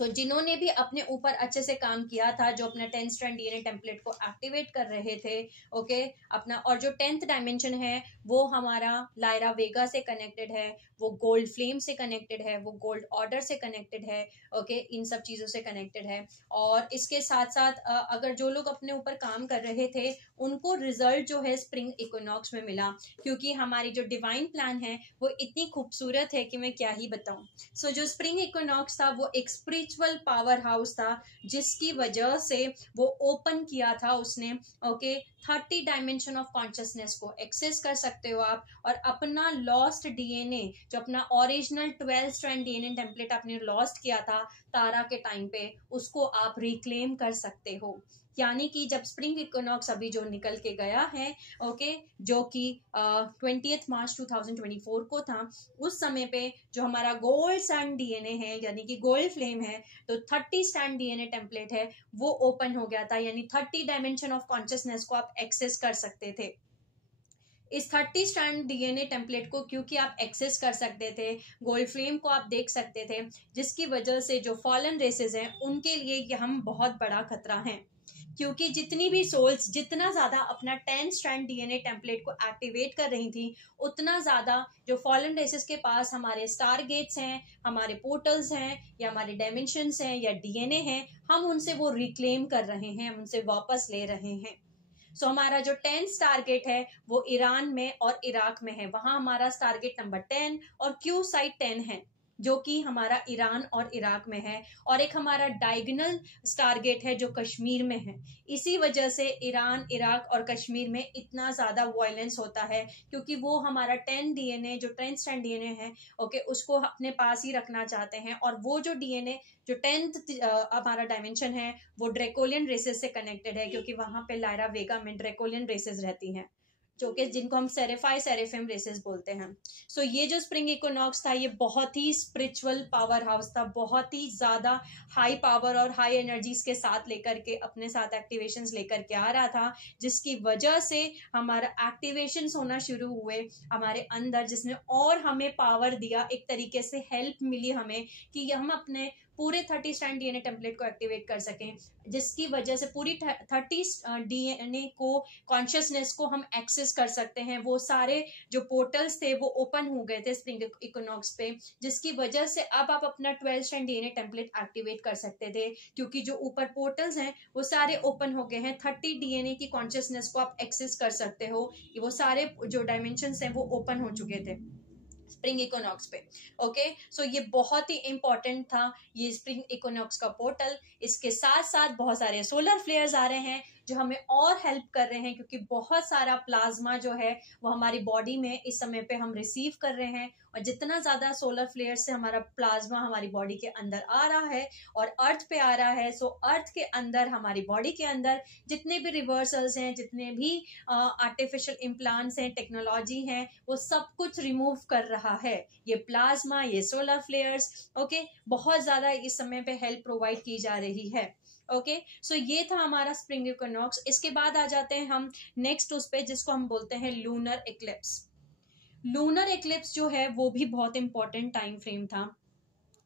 तो जिन्होंने भी अपने ऊपर अच्छे से काम किया था, जो अपने 10 स्ट्रैंड डीएनए टेम्पलेट को एक्टिवेट कर रहे थे, ओके, अपना, और जो 10th डायमेंशन है वो हमारा लायरा वेगा से कनेक्टेड है, वो गोल्ड फ्लेम से कनेक्टेड है, वो गोल्ड ऑर्डर से कनेक्टेड है। ओके, इन सब चीजों से कनेक्टेड है। और इसके साथ साथ अगर जो लोग अपने ऊपर काम कर रहे थे उनको रिजल्ट जो है स्प्रिंग इक्विनॉक्स में मिला, क्योंकि हमारी जो डिवाइन प्लान है वो इतनी खूबसूरत है कि मैं क्या ही बताऊं। सो जो स्प्रिंग इक्विनॉक्स था वो एक स्पिरिचुअल पावर हाउस था, जिसकी वजह से वो ओपन किया था उसने। ओके, 30 डायमेंशन ऑफ कॉन्शियसनेस को एक्सेस कर सकते हो आप, और अपना लॉस्ट डीएनए, जो अपना ओरिजिनल 12 स्ट्रैंड डीएनए टेम्पलेट आपने लॉस्ट किया था तारा के टाइम पे, उसको आप रिक्लेम कर सकते हो। यानी कि जब स्प्रिंग इक्विनॉक्स अभी जो निकल के गया है, ओके, जो कि 20 मार्च 2024 को था, उस समय पे जो हमारा गोल्ड स्टैंड डीएनए है यानी कि गोल्ड फ्लेम है, तो 30 स्टैंड डीएनए टेम्पलेट है वो ओपन हो गया था, यानी 30 डायमेंशन ऑफ कॉन्शियसनेस को आप एक्सेस कर सकते थे। इस 30 स्टैंड डीएनए टेम्पलेट को क्योंकि आप एक्सेस कर सकते थे, गोल्ड फ्लेम को आप देख सकते थे, जिसकी वजह से जो फॉलन रेसेस हैं उनके लिए ये हम बहुत बड़ा खतरा हैं। क्योंकि जितनी भी सोल्स जितना ज्यादा अपना 10 स्ट्रैंड डीएनए टेम्पलेट को एक्टिवेट कर रही थी, उतना ज्यादा जो फॉलन रेसेस के पास हमारे स्टार गेट्स हैं, हमारे पोर्टल्स हैं, या हमारे डायमेंशंस हैं, या डीएनए हैं, हम उनसे वो रिक्लेम कर रहे हैं, हम उनसे वापस ले रहे हैं। सो हमारा जो 10 टारगेट है वो ईरान में और इराक में है, वहां हमारा टारगेट नंबर 10 और क्यू साइट 10 है, जो कि हमारा ईरान और इराक में है। और एक हमारा डायगोनल टारगेट है जो कश्मीर में है। इसी वजह से ईरान, इराक और कश्मीर में इतना ज्यादा वायलेंस होता है, क्योंकि वो हमारा 10 डीएनए, जो 10 स्ट्रैंड डीएनए है, ओके, उसको अपने पास ही रखना चाहते हैं। और वो जो डीएनए, जो 10th हमारा डायमेंशन है, वो ड्रेकोलियन रेसेस से कनेक्टेड है, क्योंकि वहां पे लायरा वेगा में ड्रेकोलियन रेसेस रहती हैं, जो कि जिनको हम सेरेफाई सेरेफिम रेसेस बोलते हैं। सो ये जो स्प्रिंग इक्विनॉक्स था ये बहुत ही स्पिरिचुअल पावर हाउस था, बहुत ही ज्यादा हाई पावर और हाई एनर्जीज के साथ लेकर के अपने साथ एक्टिवेशंस लेकर के आ रहा था, जिसकी वजह से हमारा एक्टिवेशंस होना शुरू हुए हमारे अंदर, जिसने और हमें पावर दिया, एक तरीके से हेल्प मिली हमें कि हम अपने पूरे 30 स्ट्रैंड डीएनए टेम्पलेट को एक्टिवेट कर सकें, जिसकी वजह से पूरी 30 डीएनए को, कॉन्शियसनेस को हम एक्सेस कर सकते हैं। वो सारे जो पोर्टल्स थे वो ओपन हो गए थे स्प्रिंग इक्विनॉक्स पे, जिसकी वजह से अब आप अपना 12 स्ट्रैंड डीएनए टेम्पलेट एक्टिवेट कर सकते थे, क्योंकि जो ऊपर पोर्टल्स हैं वो सारे ओपन हो गए हैं। 30 डीएनए की कॉन्शियसनेस को आप एक्सेस कर सकते हो, वो सारे जो डायमेंशंस हैं वो ओपन हो चुके थे। स्प्रिंग इक्विनॉक्स पे। ओके, सो ये बहुत ही इंपॉर्टेंट था ये स्प्रिंग इक्विनॉक्स का पोर्टल। इसके साथ साथ बहुत सारे सोलर फ्लेयर्स आ रहे हैं जो हमें और हेल्प कर रहे हैं, क्योंकि बहुत सारा प्लाज्मा जो है वो हमारी बॉडी में इस समय पे हम रिसीव कर रहे हैं, और जितना ज्यादा सोलर फ्लेयर से हमारा प्लाज्मा हमारी बॉडी के अंदर आ रहा है और अर्थ पे आ रहा है, सो अर्थ के अंदर हमारी बॉडी के अंदर जितने भी रिवर्सल्स हैं, जितने भी आर्टिफिशियल इम्प्लांट्स हैं, टेक्नोलॉजी हैं, वो सब कुछ रिमूव कर रहा है ये प्लाज्मा, ये सोलर फ्लेयर्स। ओके, बहुत ज्यादा इस समय पे हेल्प प्रोवाइड की जा रही है। ओके, सो ये था हमारा स्प्रिंग इक्विनॉक्स। इसके बाद आ जाते हैं हम नेक्स्ट उस पे, जिसको हम बोलते हैं लूनर इक्लिप्स। लूनर इक्लिप्स जो है वो भी बहुत इंपॉर्टेंट टाइम फ्रेम था,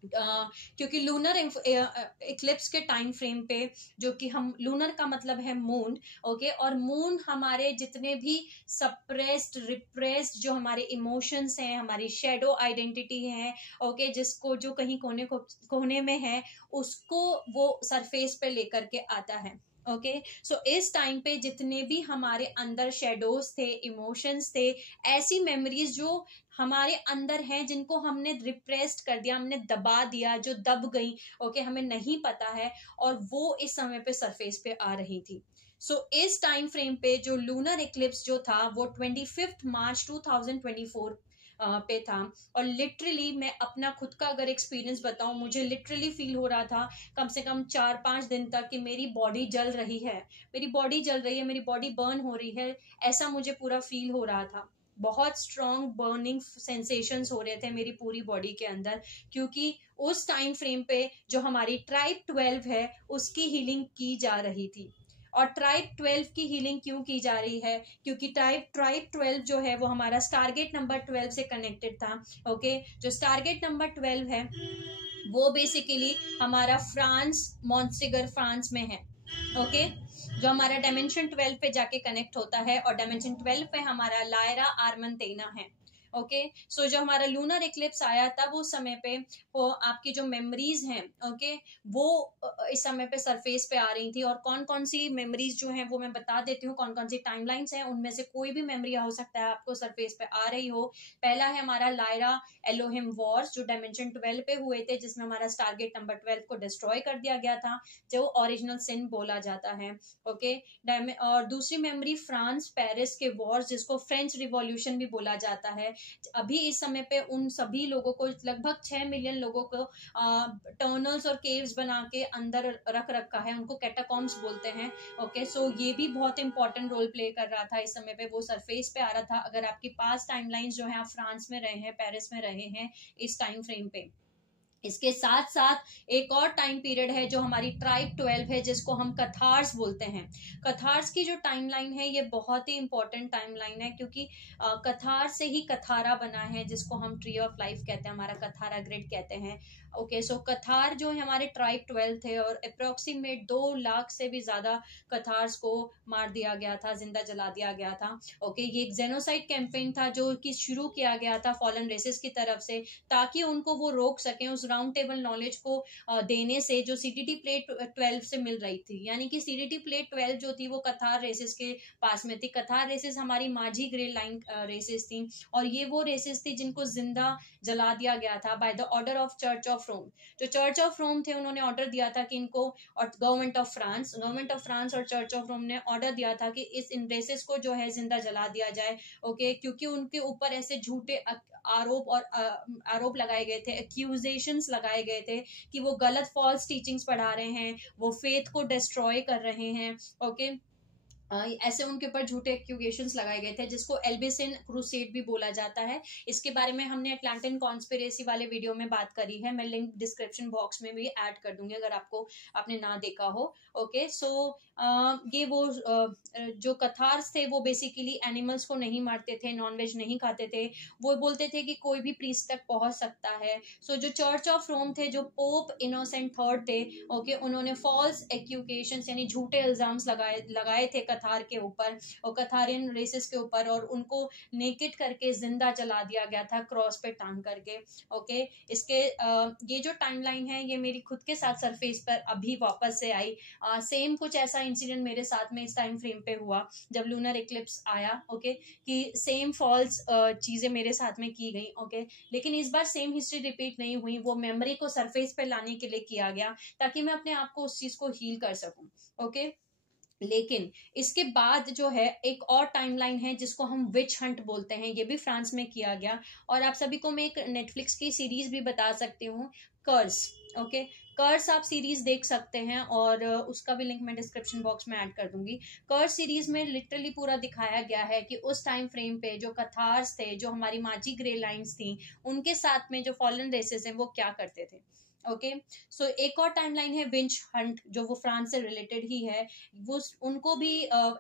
क्योंकि लूनर इक्लिप्स के टाइम फ्रेम पे, जो कि हम, लूनर का मतलब है मून, ओके, और मून हमारे जितने भी सप्रेस्ड रिप्रेस्ड जो हमारे इमोशंस हैं, हमारी शेडो आइडेंटिटी है, ओके, जिसको जो कहीं कोने में है, उसको वो सरफेस पे लेकर के आता है। ओके, सो इस टाइम पे जितने भी हमारे अंदर शेडोज थे, इमोशंस थे, ऐसी मेमोरीज जो हमारे अंदर हैं, जिनको हमने रिप्रेस्ड कर दिया, हमने दबा दिया, जो दब गई, ओके, हमें नहीं पता है, और वो इस समय पे सरफेस पे आ रही थी। सो इस टाइम फ्रेम पे जो लूनर इक्लिप्स जो था वो 25 मार्च 2024 पे था। और लिटरली मैं अपना खुद का अगर एक्सपीरियंस बताऊं, मुझे लिटरली फील हो रहा था कम से कम 4-5 दिन तक कि मेरी बॉडी जल रही है, मेरी बॉडी जल रही है, मेरी बॉडी बर्न हो रही है, ऐसा मुझे पूरा फील हो रहा था। बहुत स्ट्रॉन्ग बर्निंग सेंसेशंस हो रहे थे मेरी पूरी बॉडी के अंदर, क्योंकि उस टाइम फ्रेम पे जो हमारी ट्राइब 12 है उसकी हीलिंग की जा रही थी। और ट्राइब 12 की हीलिंग क्यों की जा रही है? क्योंकि ट्राइब 12 जो है वो हमारा स्टारगेट नंबर 12 से कनेक्टेड था। ओके, जो स्टारगेट नंबर 12 है वो बेसिकली हमारा फ्रांस, मॉन्टेगर फ्रांस में है। ओके, जो हमारा डायमेंशन 12 पे जाके कनेक्ट होता है, और डायमेंशन 12 पे हमारा लायरा आर्मनतेना है। ओके, सो जो हमारा लूनर इक्लिप्स आया तब उस समय पे वो आपकी जो मेमोरीज हैं, ओके, वो इस समय पे सरफेस पे आ रही थी। और कौन कौन सी मेमोरीज जो हैं वो मैं बता देती हूँ, कौन कौन सी टाइमलाइंस हैं, उनमें से कोई भी मेमोरी हो सकता है आपको सरफेस पे आ रही हो। पहला है हमारा लायरा एलोहिम वॉर्स, जो डायमेंशन 12 पे हुए थे, जिसमें हमारा टारगेट नंबर 12 को डिस्ट्रॉय कर दिया गया था, जो ओरिजिनल सिन बोला जाता है। ओके, और दूसरी मेमोरी फ्रांस पेरिस के वॉर्स, जिसको फ्रेंच रिवॉल्यूशन भी बोला जाता है। अभी इस समय पे उन सभी लोगों को, लगभग 6 मिलियन लोगों को टनल्स और केव्स बना के अंदर रख रखा है, उनको कैटाकॉम्स बोलते हैं। ओके, सो ये भी बहुत इंपॉर्टेंट रोल प्ले कर रहा था इस समय पे, वो सरफेस पे आ रहा था। अगर आपकी पास टाइमलाइंस जो है, आप फ्रांस में रहे हैं, पेरिस में रहे हैं इस टाइम फ्रेम पे। इसके साथ साथ एक और टाइम पीरियड है जो हमारी ट्राइब 12 है, जिसको हम कथार्स बोलते हैं। कथार्स की जो टाइमलाइन है ये बहुत ही इंपॉर्टेंट टाइमलाइन है, क्योंकि कथार से ही कथारा बना है, जिसको हम ट्री ऑफ लाइफ कहते हैं, हमारा कथारा ग्रिड कहते हैं। ओके, सो कथार जो है हमारे ट्राइब 12 थे, और अप्रोक्सीमेट 2 लाख से भी ज्यादा कथार्स को मार दिया गया था, जिंदा जला दिया गया था। ओके, ये एक जेनोसाइड कैंपेन था जो कि शुरू किया गया था फॉलन रेसेस की तरफ से, ताकि उनको वो रोक सकें उस राउंड टेबल नॉलेज को देने से जो सीडीटी प्लेट 12 से मिल रही थी। यानी कि सीडीटी प्लेट 12 जो थी वो कथार रेसेस के पास में थी। कथार रेसेस हमारी माझी ग्रे लाइन रेसेस थी, और ये वो रेसेस थी जिनको जिंदा जला दिया गया था by the order of church of Rome. जो चर्च ऑफ रोम थे, उन्होंने ऑर्डर दिया था कि इनको, और गवर्नमेंट ऑफ फ्रांस और चर्च ऑफ रोम ने ऑर्डर दिया था कि इन रेसेस को जो है जिंदा जला दिया जाए। ओके, क्योंकि उनके ऊपर ऐसे झूठे आरोप लगाए गए थे, एक्यूजेशंस लगाए गए थे कि वो गलत फॉल्स टीचिंग्स पढ़ा रहे हैं, वो फेथ को डिस्ट्रॉय कर रहे हैं। ओके, ऐसे उनके ऊपर झूठे एक्यूजेशंस लगाए गए थे, जिसको एल्बिसिन क्रूसेड भी बोला जाता है। इसके बारे में हमने अटलांटिन कॉन्स्पिरेसी वाले वीडियो में बात करी है, मैं लिंक डिस्क्रिप्शन बॉक्स में भी ऐड कर दूंगी अगर आपने ना देखा हो। ओके, सो ये वो जो कथार्स थे वो बेसिकली एनिमल्स को नहीं मारते थे, नॉनवेज नहीं खाते थे, वो बोलते थे कि कोई भी प्रीस्ट तक पहुंच सकता है। सो जो चर्च ऑफ रोम थे, जो पोप इनोसेंट थर्ड थे, ओके, उन्होंने फॉल्स एक्यूजेशंस यानी झूठे इल्जाम्स लगाए थे कथार के ऊपर और कथारियन रेसेस के ऊपर, और उनको नेकेड करके जिंदा जला दिया गया था क्रॉस पे टांग करके। ओके, इसके ये जो टाइमलाइन है ये मेरी खुद के साथ सरफेस पर अभी वापस से आई। सेम कुछ ऐसा इंसिडेंट मेरे साथ में इस टाइम फ्रेम पे हुआ जब लूनर इक्लिप्स आया, ओके, कि सेम फॉल्स चीज़ें मेरे साथ में की गई, ओके, लेकिन इस बार सेम हिस्ट्री रिपीट नहीं हुई। वो मेमोरी को सरफेस पे लाने के लिए किया गया ताकि मैं अपने आप को उस चीज़ को हील कर सकूं, ओके। लेकिन इसके बाद जो है एक और टाइमलाइन है जिसको हम विच हंट बोलते हैं, ये भी फ्रांस में किया गया। और आप सभी को मैं एक नेटफ्लिक्स की सीरीज भी बता सकती हूँ, कर्स, ओके। कर्स आप सीरीज देख सकते हैं और उसका भी लिंक मैं डिस्क्रिप्शन बॉक्स में ऐड कर दूंगी। कर्स सीरीज में लिटरली पूरा दिखाया गया है कि उस टाइम फ्रेम पे जो कथार्स थे, जो हमारी माजी ग्रे लाइन्स थी, उनके साथ में जो फॉलन रेसेस हैं वो क्या करते थे, ओके। सो एक और टाइमलाइन है विंच हंट, जो वो फ्रांस से रिलेटेड ही है। वो उनको भी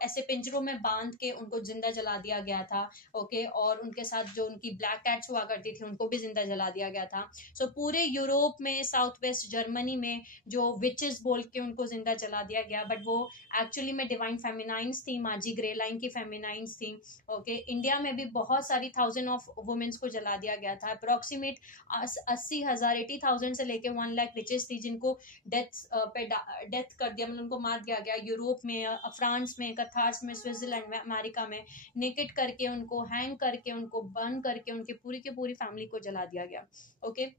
ऐसे पिंजरों में बांध के उनको जिंदा जला दिया गया था, ओके, और उनके साथ जो उनकी ब्लैक कैट्स हुआ करती थी उनको भी जिंदा जला दिया गया था। सो पूरे यूरोप में, साउथ वेस्ट जर्मनी में जो विचेस बोल के उनको जिंदा जला दिया गया, बट वो एक्चुअली में डिवाइन फेमिनाइंस थी, माजी ग्रे लाइन की फेमिनाइंस थी, ओके। इंडिया में भी बहुत सारी 1000 ऑफ वुमेन्स को जला दिया गया था। अप्रोक्सीमेट 80,000 80,000 से लेके 1 लाख विचेस थी जिनको डेथ कर दिया, मतलब उनको मार दिया गया। यूरोप में, फ्रांस में, कथार्स में, स्विट्जरलैंड में, अमेरिका में नेकेड करके, उनको हैंग करके, उनको बर्न करके, उनकी पूरी की पूरी फैमिली को जला दिया गया, ओके।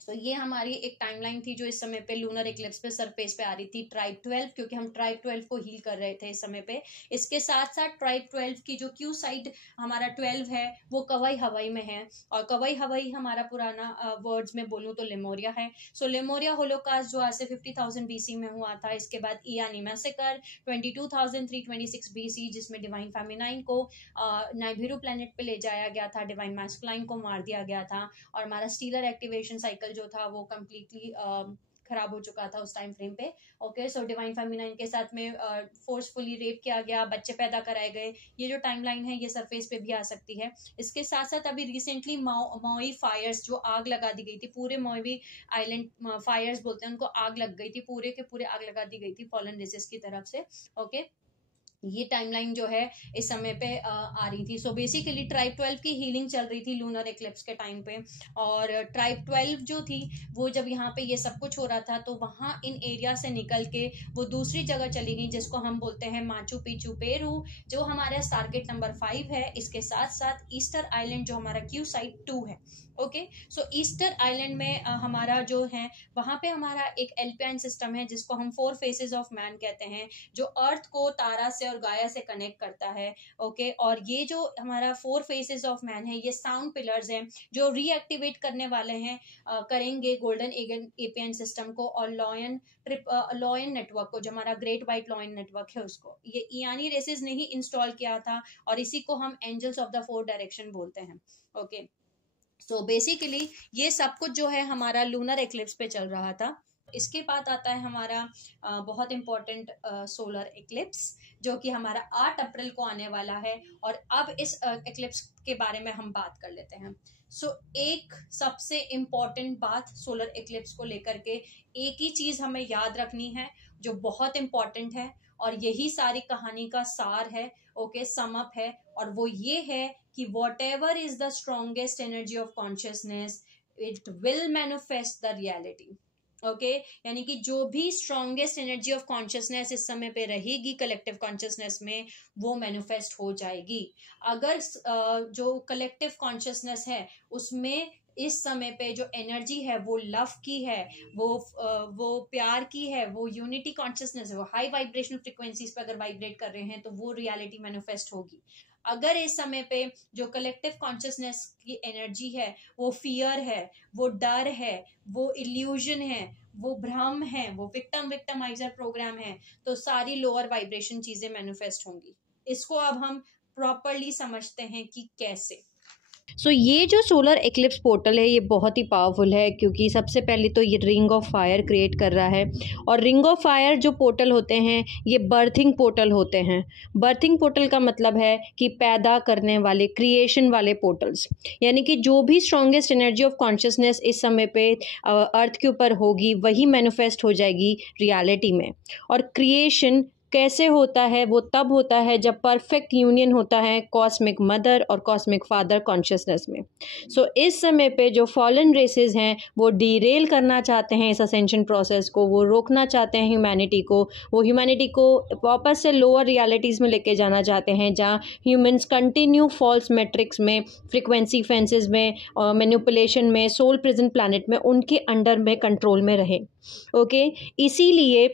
तो ये हमारी एक टाइमलाइन थी जो इस समय पे लूनर इक्लिप्स पे सरफेस पे आ रही थी। ट्राइब 12, क्योंकि हम ट्राइब 12 को हील कर रहे थे इस समय पे। इसके साथ साथ ट्राइब 12 की जो क्यू साइड हमारा 12 है वो कवई हवाई में है, और कवई हवाई हमारा पुराना वर्ड्स में बोलूँ तो लेमोरिया है। सो लेमोरिया होलोकास्ट जो आज से 50,000 BC में हुआ था। इसके बाद इयानी मैसेकर 22,326 BC, जिसमें डिवाइन फेमिनाइन को नाइबिरू प्लेनेट पे ले जाया गया था, डिवाइन मैस्कुलाइन को मार दिया गया था, और हमारा स्टीलर एक्टिवेशन साइकिल जो था वो कम्प्लीटली खराब हो चुका था उस टाइम फ्रेम पे, ओके। सो डिवाइन फेमिनाइन के साथ में फोर्सफुली रेप किया गया, बच्चे पैदा कराए गए। ये जो टाइमलाइन है ये सरफेस पे भी आ सकती है। इसके साथ साथ अभी रिसेंटली मॉई फायर्स, जो आग लगा दी गई थी, पूरे मॉवी आइलैंड फायर्स बोलते हैं उनको, आग लग गई थी, पूरे के पूरे आग लगा दी गई थी फॉलन रेसेस की तरफ से, ओके। ये टाइमलाइन जो है इस समय पे आ रही थी। सो बेसिकली ट्राइब 12 की हीलिंग चल रही थी लूनर इक्लिप्स के टाइम पे, और ट्राइब 12 जो थी वो जब यहाँ पे ये सब कुछ हो रहा था तो वहाँ इन एरिया से निकल के वो दूसरी जगह चली गई जिसको हम बोलते हैं माचू पिचू पेरू, जो हमारा टारगेट नंबर 5 है। इसके साथ साथ ईस्टर आइलैंड जो हमारा क्यू साइड 2 है, ओके। सो ईस्टर आइलैंड में हमारा जो है वहाँ पे हमारा एक एल्पाइन सिस्टम है जिसको हम 4 फेसेस ऑफ मैन कहते हैं, जो अर्थ को तारा से और गाया से कनेक्ट करता है, ओके। और ये जो हमारा 4 फेसेस ऑफ मैन है ये साउंड पिलर्स हैं जो रीएक्टिवेट करने वाले हैं, करेंगे गोल्डन एपियन सिस्टम को और लॉयन नेटवर्क को, जो हमारा ग्रेट वाइट लॉयन नेटवर्क है उसको। ये इयानी रेसेस ने ही इंस्टॉल किया था और इसी को हम एंजल्स ऑफ द 4 डायरेक्शन बोलते हैं, ओके। सो बेसिकली ये सब कुछ जो है हमारा लूनर एक्लिप्स पे चल रहा था। इसके बाद आता है हमारा बहुत इंपॉर्टेंट सोलर एक्लिप्स, जो कि हमारा 8 अप्रैल को आने वाला है। और अब इस एक्लिप्स के बारे में हम बात कर लेते हैं। सो एक सबसे इम्पॉर्टेंट बात सोलर एक्लिप्स को लेकर के, एक ही चीज हमें याद रखनी है जो बहुत इम्पॉर्टेंट है, और यही सारी कहानी का सार है, ओके, सम अप है, और वो ये है कि whatever is the strongest energy of consciousness, it will manifest the reality, okay. यानी कि जो भी स्ट्रॉन्गेस्ट एनर्जी ऑफ कॉन्शियसनेस इस समय पे रहेगी कलेक्टिव कॉन्शियसनेस में, वो मैनिफेस्ट हो जाएगी। अगर जो कलेक्टिव कॉन्शियसनेस है उसमें इस समय पे जो एनर्जी है वो लव की है, वो प्यार की है, वो यूनिटी कॉन्शियसनेस है, वो हाई वाइब्रेशनल फ्रिक्वेंसीज पे अगर वाइब्रेट कर रहे हैं तो वो रियलिटी मैनिफेस्ट होगी। अगर इस समय पे जो कलेक्टिव कॉन्शियसनेस की एनर्जी है वो फियर है, वो डर है, वो इल्यूजन है, वो भ्रम है, वो विक्टिमाइजर प्रोग्राम है, तो सारी लोअर वाइब्रेशन चीजें मैनिफेस्ट होंगी। इसको अब हम प्रॉपरली समझते हैं कि कैसे। ये जो सोलर एक्लिप्स पोर्टल है ये बहुत ही पावरफुल है, क्योंकि सबसे पहले तो ये रिंग ऑफ फायर क्रिएट कर रहा है। और रिंग ऑफ फायर जो पोर्टल होते हैं ये बर्थिंग पोर्टल होते हैं। बर्थिंग पोर्टल का मतलब है कि पैदा करने वाले, क्रिएशन वाले पोर्टल्स। यानी कि जो भी स्ट्रॉन्गेस्ट एनर्जी ऑफ कॉन्शियसनेस इस समय पे अर्थ के ऊपर होगी वही मैनिफेस्ट हो जाएगी रियलिटी में। और क्रिएशन कैसे होता है? वो तब होता है जब परफेक्ट यूनियन होता है कॉस्मिक मदर और कॉस्मिक फादर कॉन्शियसनेस में। सो इस समय पे जो फॉलन रेसेस हैं वो डीरेल करना चाहते हैं इस असेंशन प्रोसेस को, वो रोकना चाहते हैं ह्यूमैनिटी को, वो ह्यूमैनिटी को वापस से लोअर रियलिटीज़ में लेके जाना चाहते हैं जहाँ ह्यूमंस कंटिन्यू फॉल्स मैट्रिक्स में, फ्रीक्वेंसी फेंसेस में, मैनिपुलेशन में, सोल प्रेजेंट प्लैनेट में उनके अंडर में, कंट्रोल में रहे। ओके, इसीलिए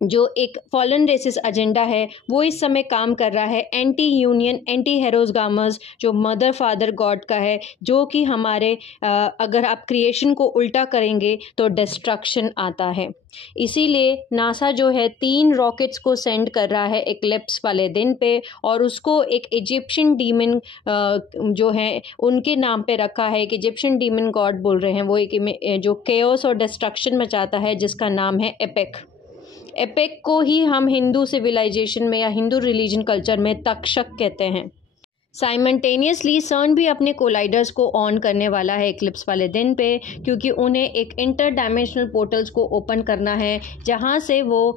जो एक फॉलन रेसिस एजेंडा है वो इस समय काम कर रहा है एंटी यूनियन, एंटी हेरोज गामस, जो मदर फादर गॉड का है, जो कि हमारे अगर आप क्रिएशन को उल्टा करेंगे तो डिस्ट्रक्शन आता है। इसीलिए नासा जो है 3 रॉकेट्स को सेंड कर रहा है एक्लिप्स वाले दिन पे, और उसको एक इजिप्शियन डीमन जो है उनके नाम पे रखा है, एक इजिप्शियन डीमन गॉड बोल रहे हैं, वो एक जो केओस और डिस्ट्रक्शन मचाता है जिसका नाम है एपेक। एपेक को ही हम हिंदू सिविलाइजेशन में या हिंदू रिलीजन कल्चर में तक्षक कहते हैं। साइमल्टेनियसली सर्न भी अपने कोलाइडर्स को ऑन करने वाला है एक्लिप्स वाले दिन पे, क्योंकि उन्हें एक इंटर डायमेंशनल पोर्टल्स को ओपन करना है जहां से वो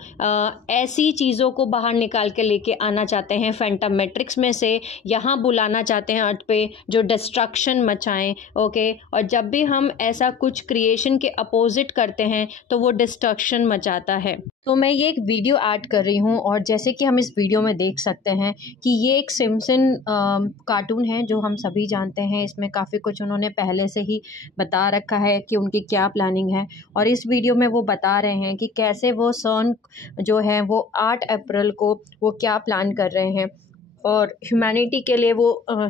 ऐसी चीज़ों को बाहर निकाल के लेके आना चाहते हैं फैंटम मैट्रिक्स में से, यहाँ बुलाना चाहते हैं अर्थ पे जो डिस्ट्रक्शन मचाएं। ओके, और जब भी हम ऐसा कुछ क्रिएशन के अपोजिट करते हैं तो वो डिस्ट्रक्शन मचाता है। तो मैं ये एक वीडियो ऐड कर रही हूँ, और जैसे कि हम इस वीडियो में देख सकते हैं कि ये एक सिम्पसन कार्टून है जो हम सभी जानते हैं। इसमें काफ़ी कुछ उन्होंने पहले से ही बता रखा है कि उनकी क्या प्लानिंग है, और इस वीडियो में वो बता रहे हैं कि कैसे वो सर्न जो है वो 8 अप्रैल को वो क्या प्लान कर रहे हैं, और ह्यूमैनिटी के लिए वो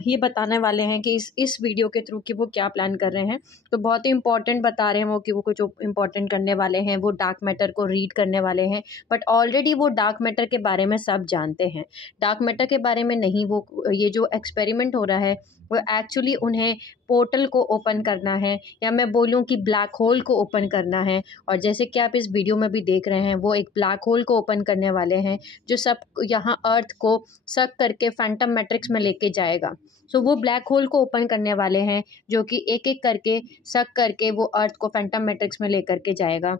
ये बताने वाले हैं कि इस वीडियो के थ्रू कि वो क्या प्लान कर रहे हैं। तो बहुत ही इंपॉर्टेंट बता रहे हैं वो कि वो कुछ इंपॉर्टेंट करने वाले हैं, वो डार्क मैटर को रीड करने वाले हैं। बट ऑलरेडी वो डार्क मैटर के बारे में सब जानते हैं, डार्क मैटर के बारे में नहीं। वो ये जो एक्सपेरिमेंट हो रहा है वो एक्चुअली उन्हें पोर्टल को ओपन करना है, या मैं बोलूँ कि ब्लैक होल को ओपन करना है। और जैसे कि आप इस वीडियो में भी देख रहे हैं वो एक ब्लैक होल को ओपन करने वाले हैं जो सब यहाँ अर्थ को सक करके फैंटम मैट्रिक्स में लेके जाएगा। सो वो ब्लैक होल को ओपन करने वाले हैं जो कि एक एक करके सक करके वो अर्थ को फैंटम मैट्रिक्स में लेकर के जाएगा।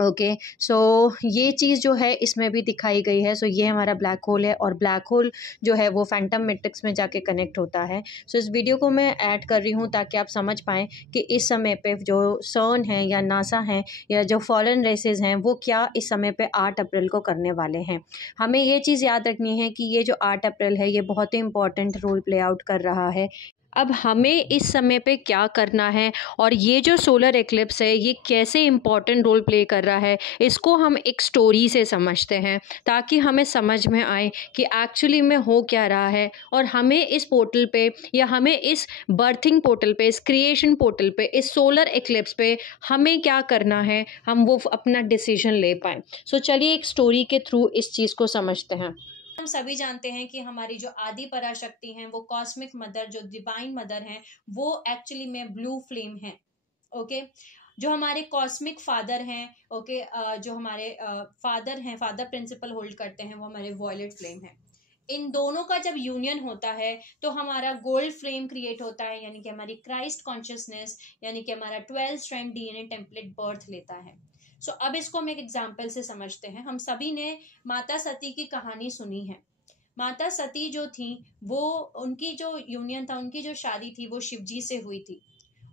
ओके, सो ये चीज़ जो है इसमें भी दिखाई गई है। सो ये हमारा ब्लैक होल है, और ब्लैक होल जो है वो फैंटम मैट्रिक्स में जाके कनेक्ट होता है। सो इस वीडियो को मैं ऐड कर रही हूँ ताकि आप समझ पाएँ कि इस समय पे जो सर्न है या नासा है या जो फॉरेन रेसेस हैं वो क्या इस समय पे 8 अप्रैल को करने वाले हैं। हमें ये चीज़ याद रखनी है कि ये जो 8 अप्रैल है ये बहुत ही इंपॉर्टेंट रोल प्ले आउट कर रहा है। अब हमें इस समय पे क्या करना है, और ये जो सोलर एक्लिप्स है ये कैसे इम्पॉर्टेंट रोल प्ले कर रहा है, इसको हम एक स्टोरी से समझते हैं ताकि हमें समझ में आए कि एक्चुअली में हो क्या रहा है, और हमें इस पोर्टल पे या हमें इस बर्थिंग पोर्टल पे, इस क्रिएशन पोर्टल पे, इस सोलर एक्लिप्स पे हमें क्या करना है, हम वो अपना डिसीजन ले पाएँ। सो चलिए एक स्टोरी के थ्रू इस चीज़ को समझते हैं। हम सभी जानते हैं कि हमारी जो आदि पराशक्ति हैं वो कॉस्मिक मदर, जो डिवाइन मदर हैं, वो एक्चुअली में ब्लू फ्लेम है। ओके, जो हमारे कॉस्मिक फादर हैं, ओके, जो हमारे फादर हैं, फादर प्रिंसिपल होल्ड करते हैं, वो हमारे वॉयलेट फ्लेम है। इन दोनों का जब यूनियन होता है तो हमारा गोल्ड फ्लेम क्रिएट होता है, यानी कि हमारी क्राइस्ट कॉन्शियसनेस, यानी कि हमारा 12 स्ट्रैंड डीएनए टेम्पलेट बर्थ लेता है। सो अब इसको हम एक एग्जाम्पल से समझते हैं। हम सभी ने माता सती की कहानी सुनी है। माता सती जो थी वो, उनकी जो यूनियन था, उनकी जो शादी थी वो शिवजी से हुई थी।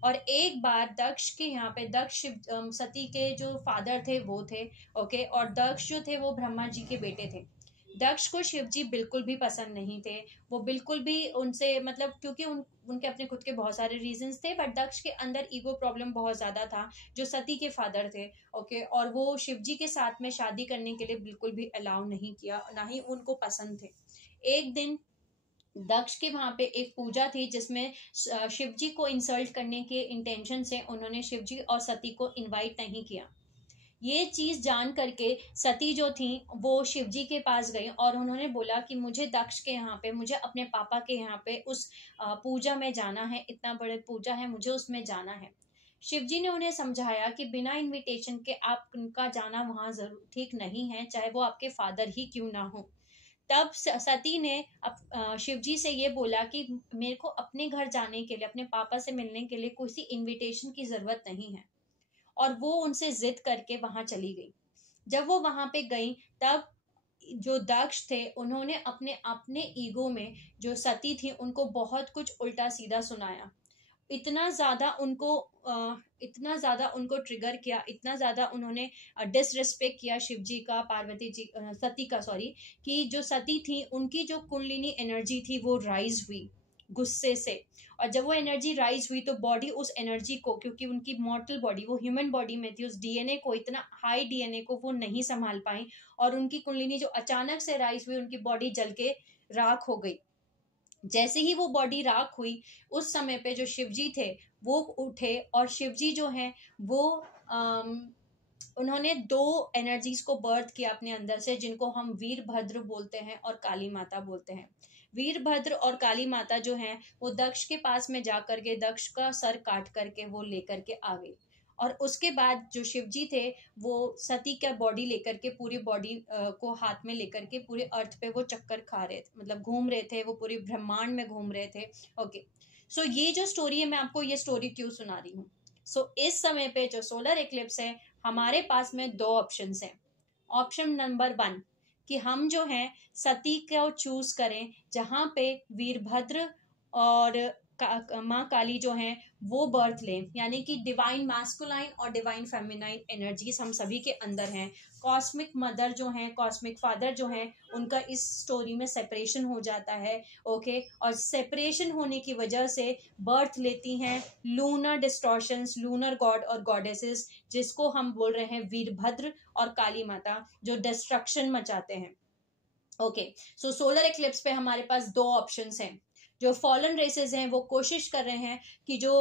और एक बार दक्ष के यहाँ पे, दक्ष सती के जो फादर थे वो थे, ओके, और दक्ष जो थे वो ब्रह्मा जी के बेटे थे। दक्ष को शिवजी बिल्कुल भी पसंद नहीं थे, वो बिल्कुल भी उनसे, मतलब क्योंकि उनके अपने खुद के बहुत सारे रीजंस थे, बट दक्ष के अंदर ईगो प्रॉब्लम बहुत ज्यादा था जो सती के फादर थे। ओके, और वो शिवजी के साथ में शादी करने के लिए बिल्कुल भी अलाउ नहीं किया, ना ही उनको पसंद थे। एक दिन दक्ष के वहां पे एक पूजा थी जिसमें शिवजी को इंसल्ट करने के इंटेंशन से उन्होंने शिवजी और सती को इनवाइट नहीं किया। ये चीज जान करके सती जो थी वो शिवजी के पास गई और उन्होंने बोला कि मुझे दक्ष के यहाँ पे, मुझे अपने पापा के यहाँ पे उस पूजा में जाना है, इतना बड़े पूजा है, मुझे उसमें जाना है। शिवजी ने उन्हें समझाया कि बिना इनविटेशन के आपका जाना वहां जरूर ठीक नहीं है, चाहे वो आपके फादर ही क्यों ना हो। तब सती ने शिवजी से ये बोला कि मेरे को अपने घर जाने के लिए, अपने पापा से मिलने के लिए किसी इनविटेशन की जरूरत नहीं है, और वो उनसे जिद करके वहां चली गई। जब वो वहां पे गई तब जो दक्ष थे उन्होंने अपने अपने ईगो में जो सती थी उनको बहुत कुछ उल्टा सीधा सुनाया, इतना ज्यादा उनको ट्रिगर किया, इतना ज्यादा उन्होंने डिसरिस्पेक्ट किया शिव जी का, पार्वती जी सती का सॉरी, कि जो सती थी उनकी जो कुंडलिनी एनर्जी थी वो राइज हुई गुस्से से। और जब वो एनर्जी राइज हुई तो बॉडी उस एनर्जी को, क्योंकि उनकी मॉर्टल बॉडी वो ह्यूमन बॉडी में थी, उस डीएनए को, इतना हाई डीएनए को वो नहीं संभाल पाई और उनकी कुंडलिनी जो अचानक से राइज हुई उनकी बॉडी जल के राख हो गई। जैसे ही वो बॉडी राख हुई उस समय पे जो शिवजी थे वो उठे और शिवजी जो हैं वो उन्होंने दो एनर्जीज को बर्थ किया अपने अंदर से, जिनको हम वीरभद्र बोलते हैं और काली माता बोलते हैं। वीरभद्र और काली माता जो हैं वो दक्ष के पास में जाकर के दक्ष का सर काट करके वो लेकर के आ गई। और उसके बाद जो शिवजी थे वो सती का बॉडी लेकर के, पूरी बॉडी को हाथ में लेकर के पूरे अर्थ पे वो चक्कर खा रहे थे, मतलब घूम रहे थे, वो पूरे ब्रह्मांड में घूम रहे थे। ओके, सो ये जो स्टोरी है मैं आपको ये स्टोरी क्यों सुना रही हूँ। सो इस समय पे जो सोलर इक्लिप्स है हमारे पास में दो ऑप्शन हैं। ऑप्शन नंबर 1 कि हम जो है सती को चूज करें जहां पे वीरभद्र और माँ काली जो हैं वो बर्थ लें, यानी कि डिवाइन मैस्कुलाइन और डिवाइन फेमिनाइन एनर्जीज हम सभी के अंदर हैं। कॉस्मिक मदर जो हैं, कॉस्मिक फादर जो हैं, उनका इस स्टोरी में सेपरेशन हो जाता है। ओके, और सेपरेशन होने की वजह से बर्थ लेती हैं लूनर डिस्टॉर्शंस, लूनर गॉड और गॉडेसेस, जिसको हम बोल रहे हैं वीरभद्र और काली माता, जो डिस्ट्रक्शन मचाते हैं। ओके, सो सोलर एक्लिप्स पे हमारे पास दो ऑप्शंस हैं। जो फॉलन रेसेस हैं वो कोशिश कर रहे हैं कि जो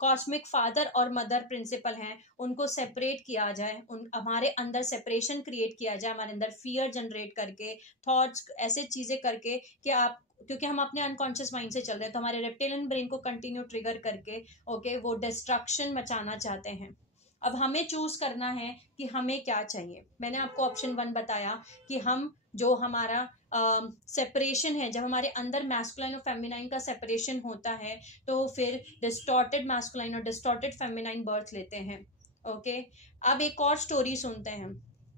कॉस्मिक फादर और मदर प्रिंसिपल हैं उनको सेपरेट किया जाए, हमारे अंदर सेपरेशन क्रिएट किया जाए, हमारे अंदर फियर जनरेट करके, थॉट्स ऐसे चीजें करके कि आप, क्योंकि हम अपने अनकॉन्शियस माइंड से चल रहे हैं तो हमारे रेप्टिलियन ब्रेन को कंटिन्यू ट्रिगर करके ओके वो डिस्ट्रक्शन मचाना चाहते हैं। अब हमें चूज करना है कि हमें क्या चाहिए। मैंने आपको ऑप्शन 1 बताया कि हम जो हमारा सेपरेशन है, जब हमारे अंदर मैस्कुलाइन और फेमिनाइन का सेपरेशन होता है तो फिर डिस्टॉर्टेड मैस्कुलाइन और डिस्टॉर्टेड फेमिनाइन बर्थ लेते हैं। ओके, अब एक और स्टोरी सुनते हैं।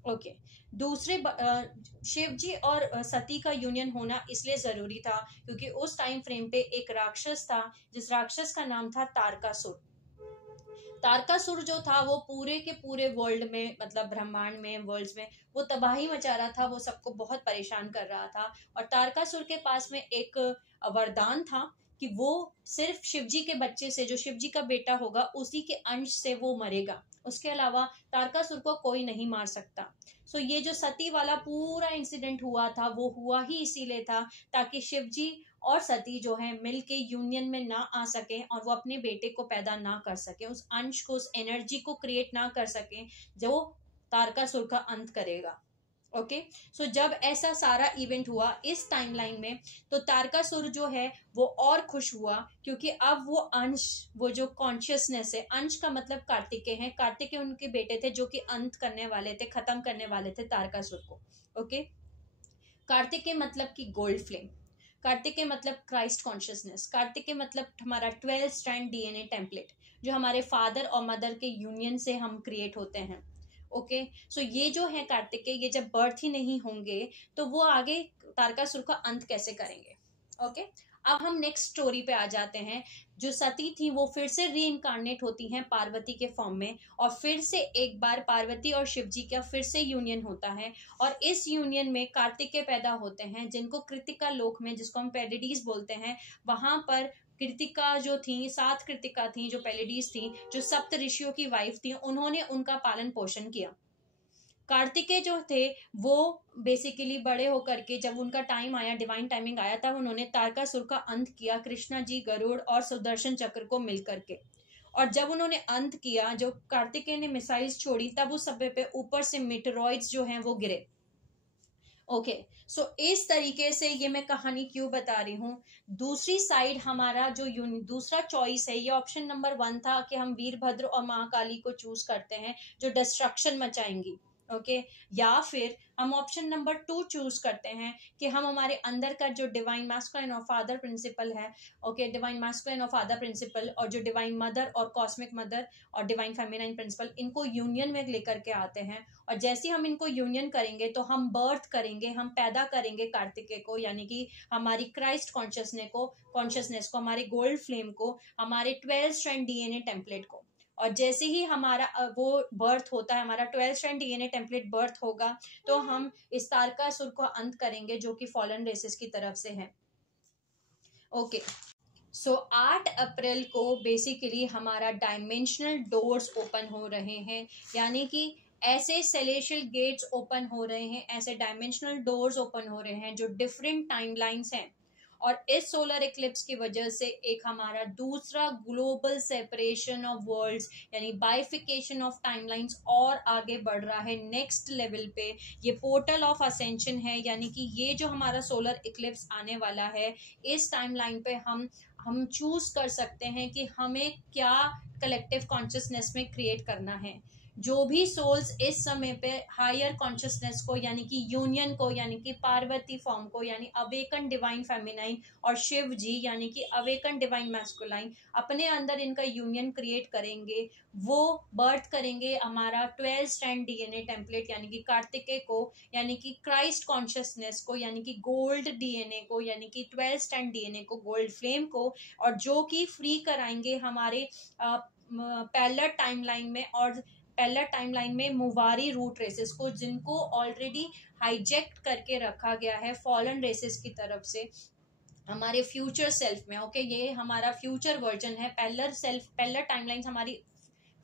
ओके, दूसरे शिव जी और सती का यूनियन होना इसलिए जरूरी था क्योंकि उस टाइम फ्रेम पे एक राक्षस था, जिस राक्षस का नाम था तारकासुर। तारकासुर जो था वो पूरे के पूरे वर्ल्ड में, मतलब ब्रह्मांड में, वर्ल्ड्स में वो तबाही मचा रहा था, वो सबको बहुत परेशान कर रहा था। और तारकासुर के पास में एक वरदान था कि वो सिर्फ शिवजी के बच्चे से, जो शिवजी का बेटा होगा उसी के अंश से वो मरेगा, उसके अलावा तारकासुर को कोई नहीं मार सकता। सो ये जो सती वाला पूरा इंसिडेंट हुआ था वो हुआ ही इसीलिए था ताकि शिवजी और सती जो है मिलके यूनियन में ना आ सके और वो अपने बेटे को पैदा ना कर सके, उस अंश को, उस एनर्जी को क्रिएट ना कर सके जो तारकासुर का अंत करेगा। ओके, सो जब ऐसा सारा इवेंट हुआ इस टाइमलाइन में तो तारकासुर जो है वो और खुश हुआ क्योंकि अब वो अंश, वो जो कॉन्शियसनेस है, अंश का मतलब कार्तिकेय है, कार्तिकेय उनके बेटे थे जो कि अंत करने वाले थे, खत्म करने वाले थे तारकासुर को। ओके, कार्तिकेय मतलब कि गोल्ड फ्लेम, कार्तिकेय मतलब क्राइस्ट कॉन्शियसनेस, कार्तिकेय मतलब हमारा 12 स्ट्रैंड डीएनए टेम्पलेट जो हमारे फादर और मदर के यूनियन से हम क्रिएट होते हैं। ओके, सो ये जो है कार्तिकेय, ये जब बर्थ ही नहीं होंगे तो वो आगे तारकासुर का अंत कैसे करेंगे। ओके, अब हम नेक्स्ट स्टोरी पे आ जाते हैं। जो सती थी वो फिर से रीइंकारनेट होती हैं पार्वती के फॉर्म में और फिर से एक बार पार्वती और शिवजी का फिर से यूनियन होता है और इस यूनियन में कार्तिकेय पैदा होते हैं जिनको कृतिका लोक में, जिसको हम पेलिडीज बोलते हैं, वहां पर कृतिका जो थी, 7 कृतिका थी जो पेलिडीज थी, जो सप्त ऋषियों की वाइफ थी, उन्होंने उनका पालन पोषण किया। कार्तिकेय जो थे वो बेसिकली बड़े होकर के जब उनका टाइम आया, डिवाइन टाइमिंग आया, तब उन्होंने तारकासुर का अंत किया कृष्णा जी, गरुड़ और सुदर्शन चक्र को मिलकर के। और जब उन्होंने अंत किया, जो कार्तिकेय ने मिसाइल्स छोड़ी, तब उस सब पे ऊपर से मेटेरॉइड्स जो हैं वो गिरे। ओके, सो इस तरीके से ये मैं कहानी क्यों बता रही हूँ। दूसरी साइड हमारा जो दूसरा चॉइस है, ये ऑप्शन नंबर 1 था कि हम वीरभद्र और महाकाली को चूज करते हैं जो डिस्ट्रक्शन मचाएंगी। ओके या फिर हम ऑप्शन नंबर 2 चूज करते हैं कि हम हमारे अंदर का जो डिवाइन मैस्कुलिन और फादर प्रिंसिपल है, ओके, डिवाइन मैस्कुलिन और फादर प्रिंसिपल और जो डिवाइन मदर और कॉस्मिक मदर और डिवाइन फेमिनाइन प्रिंसिपल, इनको यूनियन में लेकर के आते हैं। और जैसे हम इनको यूनियन करेंगे तो हम बर्थ करेंगे, हम पैदा करेंगे कार्तिकेय को, यानी कि हमारी क्राइस्ट कॉन्शियसनेस को, हमारी गोल्ड फ्लेम को, हमारे 12 स्ट्रैंड डीएनए टेम्पलेट को। और जैसे ही हमारा वो बर्थ होता है, हमारा 12 स्ट्रैंड डीएनए टेम्पलेट बर्थ होगा, तो हम इस तारकासुर को अंत करेंगे जो कि फॉलन रेसेस की तरफ से है। ओके, सो 8 अप्रैल को बेसिकली हमारा डायमेंशनल डोर्स ओपन हो रहे हैं, यानी कि ऐसे सेलेशियल गेट्स ओपन हो रहे हैं, ऐसे डायमेंशनल डोर्स ओपन हो रहे हैं जो डिफरेंट टाइमलाइंस हैं। और इस सोलर इक्लिप्स की वजह से एक हमारा दूसरा ग्लोबल सेपरेशन ऑफ वर्ल्ड्स, यानी बाइफिकेशन ऑफ टाइमलाइंस और आगे बढ़ रहा है नेक्स्ट लेवल पे। ये पोर्टल ऑफ असेंशन है, यानी कि ये जो हमारा सोलर इक्लिप्स आने वाला है, इस टाइमलाइन पे हम चूज कर सकते हैं कि हमें क्या कलेक्टिव कॉन्शियसनेस में क्रिएट करना है। जो भी सोल्स इस समय पे हायर कॉन्शियसनेस को, यानी कि यूनियन को, यानी कि पार्वती फॉर्म को, यानी अवेकन डिवाइन फेमिनाइन, और शिव जी यानी कि अवेकन डिवाइन मैस्कुलाइन, अपने अंदर इनका यूनियन क्रिएट करेंगे, वो बर्थ करेंगे हमारा 12 स्ट्रैंड डीएनए टेम्पलेट, यानी कि कार्तिकेय को, यानी कि क्राइस्ट कॉन्शियसनेस को, यानी कि गोल्ड डीएनए को, यानी कि 12 स्ट्रैंड डीएनए को, गोल्ड फ्लेम को, और जो कि फ्री कराएंगे हमारे पैरेलल टाइमलाइन में, और पैरेलल टाइमलाइन में मुवारी रूट रेसेस को, जिनको ऑलरेडी हाईजेक्ट करके रखा गया है फॉलन रेसेस की तरफ से हमारे फ्यूचर सेल्फ में। ओके, ये हमारा फ्यूचर वर्जन है। पैरेलल टाइमलाइन हमारी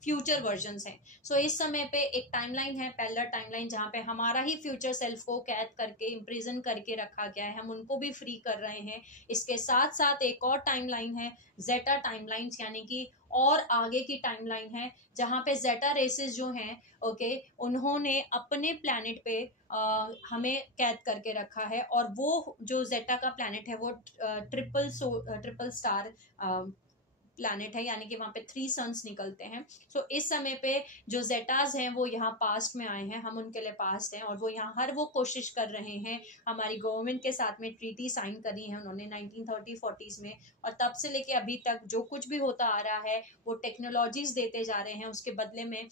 फ्यूचर वर्जन्स हैं। सो इस समय पे एक टाइमलाइन है, पैरेलल टाइमलाइन, जहाँ पे हमारा ही फ्यूचर सेल्फ को कैद करके, इम्प्रिजन करके रखा गया है, हम उनको भी फ्री कर रहे हैं। इसके साथ साथ एक और टाइमलाइन है, जेटा टाइमलाइंस, यानी कि और आगे की टाइमलाइन है, जहाँ पे जेटा रेसेस जो हैं, ओके, उन्होंने अपने प्लैनेट पे हमें कैद करके रखा है। और वो जो जेटा का प्लैनेट है वो ट्रिपल स्टार प्लैनेट है, यानी कि वहां पे 3 सन्स निकलते हैं। सो इस समय पे जो जेटाज हैं वो यहाँ पास्ट में आए हैं, हम उनके लिए पास्ट हैं, और वो यहाँ हर वो कोशिश कर रहे हैं, हमारी गवर्नमेंट के साथ में ट्रीटी साइन करी है उन्होंने 1930-40s में, और तब से लेके अभी तक जो कुछ भी होता आ रहा है वो टेक्नोलॉजीज देते जा रहे हैं उसके बदले में।